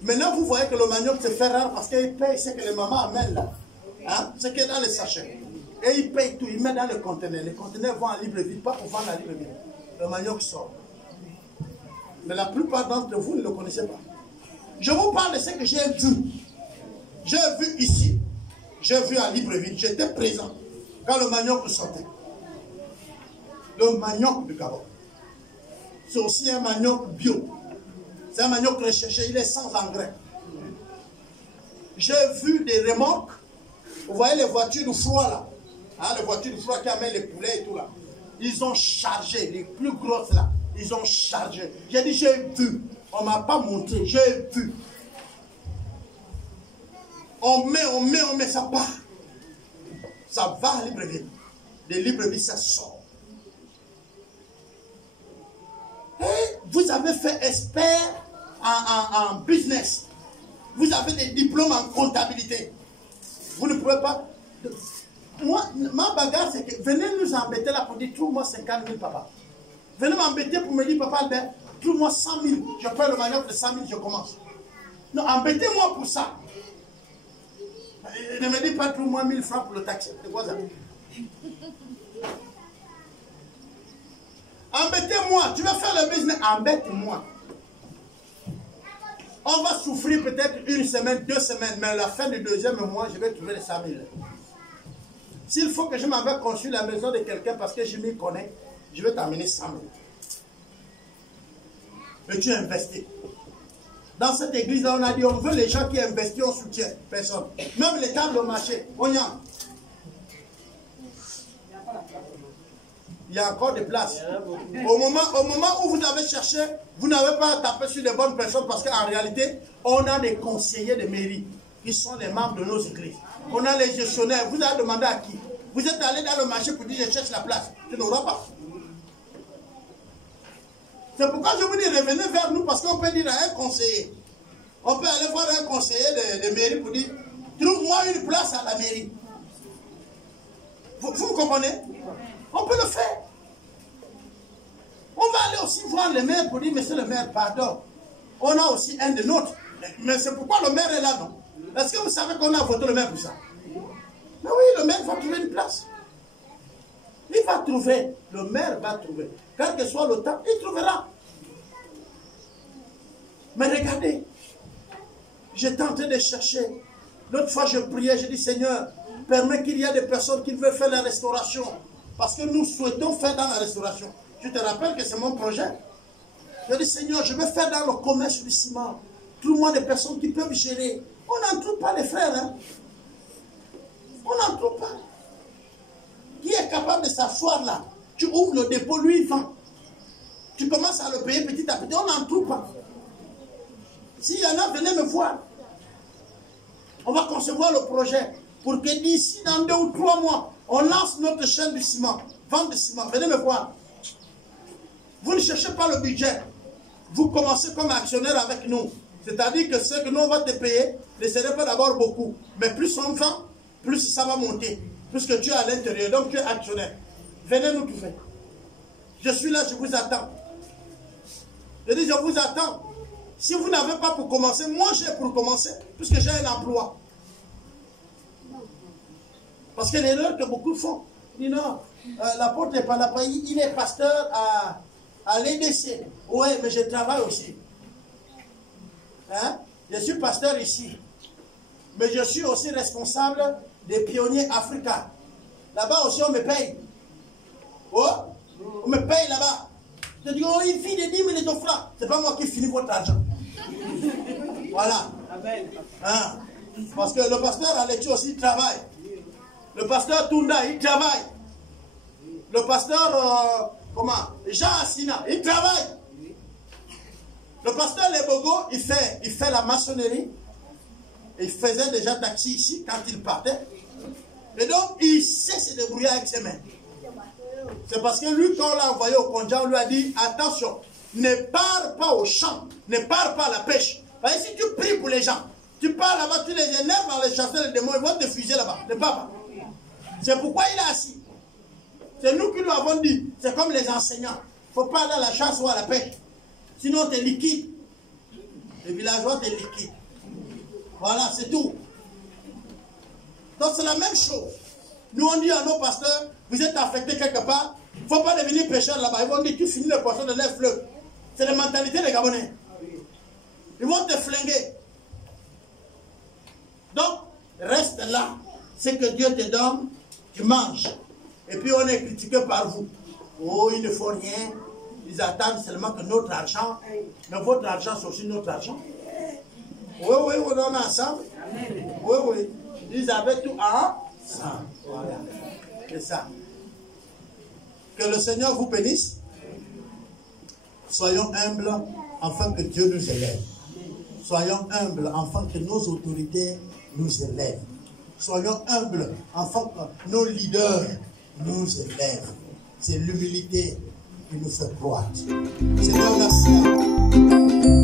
Maintenant, vous voyez que le manioc se fait rare parce qu'il paye ce que les mamans amènent là. Hein? Ce qui est dans les sachets. Et ils payent tout, ils mettent dans les conteneurs. Les conteneurs vont à Libreville, pas pour vendre à Libreville. Le manioc sort. Mais la plupart d'entre vous ne le connaissez pas. Je vous parle de ce que j'ai vu. J'ai vu ici, j'ai vu à Libreville, j'étais présent quand le manioc sortait. Le manioc du Gabon. C'est aussi un manioc bio. C'est un manioc recherché, il est sans engrais. J'ai vu des remorques. Vous voyez les voitures du froid là. Hein, les voitures du froid qui amènent les poulets et tout là. Ils ont chargé, les plus grosses là. Ils ont chargé. J'ai dit, j'ai vu. On ne m'a pas montré, j'ai vu. On met, ça part. Ça va à Libreville. De Libreville, ça sort. Et vous avez fait expert en business. Vous avez des diplômes en comptabilité. Vous ne pouvez pas... Moi, ma bagarre, c'est que venez nous embêter là pour dire, trouve-moi 50 000, papa. Venez m'embêter pour me dire, papa Albert, trouve-moi 100 000. Je prends le manioc de 100 000, je commence. Non, embêtez-moi pour ça. Ne me dis pas trouve-moi 1000 francs pour le taxi. C'est quoi ça? Embêtez-moi. Tu vas faire le business. Embête-moi. On va souffrir peut-être 1 semaine, 2 semaines, mais à la fin du 2e mois, je vais trouver les 100 000. S'il faut que je m'en vais construire la maison de quelqu'un parce que je m'y connais, je vais t'amener 100 000. Mais tu investis. Dans cette église-là, on a dit, on veut les gens qui investissent, on soutient. Personne. Même les tables au marché, on y a. Il y a encore des places. Au moment où vous avez cherché, vous n'avez pas tapé sur les bonnes personnes parce qu'en réalité, on a des conseillers de mairie qui sont les membres de nos églises. On a les gestionnaires. Vous avez demandé à qui? Vous êtes allé dans le marché pour dire je cherche la place. Tu n'auras pas. C'est pourquoi je vous dis revenez vers nous parce qu'on peut dire à un conseiller. On peut aller voir un conseiller de mairie pour dire trouve-moi une place à la mairie. Vous me comprenez? On peut le faire. On va aller aussi voir le maire pour dire monsieur le maire, pardon. On a aussi un de nôtres. Mais c'est pourquoi le maire est là, non? Est-ce que vous savez qu'on a voté le maire pour ça? Mais oui, le maire va trouver une place. Il va trouver. Le maire va trouver. Quel que soit le temps, il trouvera. Mais regardez, j'étais en train de chercher. L'autre fois, je priais, je dis Seigneur, permets qu'il y ait des personnes qui veulent faire la restauration. Parce que nous souhaitons faire dans la restauration. Je te rappelle que c'est mon projet. Je dis Seigneur, je veux faire dans le commerce du ciment. Trouve-moi des personnes qui peuvent gérer. On n'en trouve pas les frères. Hein? On n'en trouve pas. Qui est capable de s'asseoir là? Tu ouvres le dépôt, lui il vend. Tu commences à le payer petit à petit. On n'en trouve pas. S'il y en a, venez me voir. On va concevoir le projet pour que d'ici dans 2 ou 3 mois, on lance notre chaîne du ciment. Vente de ciment. Venez me voir. Vous ne cherchez pas le budget. Vous commencez comme actionnaire avec nous. C'est-à-dire que ce que nous on va te payer ne serait pas d'abord beaucoup. Mais plus on vend, plus ça va monter. Plus que tu es à l'intérieur. Donc tu es actionnaire. Venez nous trouver. Je suis là, je vous attends. Je dis, je vous attends. Si vous n'avez pas pour commencer, moi j'ai pour commencer, puisque j'ai un emploi. Parce que l'erreur que beaucoup font, ils disent non, l'apôtre n'est pas là, il est pasteur à l'EDC. Oui, mais je travaille aussi. Hein? Je suis pasteur ici. Mais je suis aussi responsable des pionniers africains. Là-bas aussi, on me paye. Oh, on me paye là-bas. Je dis, oh, il vit de 10 000 francs. Ce n'est pas moi qui finis votre argent. Voilà. Hein? Parce que le pasteur Alexis aussi il travaille. Le pasteur Tunda, il travaille. Le pasteur, Jean Assina, il travaille. Le pasteur Lebogo, il fait la maçonnerie. Il faisait déjà taxi ici quand il partait. Et donc, il sait se débrouiller avec ses mains. C'est parce que lui, quand on l'a envoyé au Konja, on lui a dit, attention, ne pars pas au champ, ne pars pas à la pêche. Parce que si tu pries pour les gens, tu pars là-bas, tu les énerves dans les chasseurs, les démons, ils vont te fuser là-bas. Ne pars pas. C'est pourquoi il est assis. C'est nous qui lui avons dit, c'est comme les enseignants. Il ne faut pas aller à la chasse ou à la pêche. Sinon, tu es liquide. Les villageois, tu es liquide. Voilà, c'est tout. Donc, c'est la même chose. Nous, on dit à nos pasteurs, vous êtes affectés quelque part, il ne faut pas devenir pêcheur là-bas. Ils vont dire, tu finis le poisson de l'air fleuve. C'est la mentalité des Gabonais. Ils vont te flinguer. Donc, reste là. Ce que Dieu te donne, tu manges. Et puis, on est critiqué par vous. Oh, il ne faut rien. Ils attendent seulement que notre argent, mais votre argent, c'est aussi notre argent. Oui, oui, on en a ensemble. Oui, oui. Ils avaient tout ensemble. Voilà. C'est ça. Que le Seigneur vous bénisse. Soyons humbles afin que Dieu nous élève. Soyons humbles afin que nos autorités nous élèvent. Soyons humbles afin que nos leaders nous élèvent. C'est l'humilité qui nous fait croître. Seigneur, merci.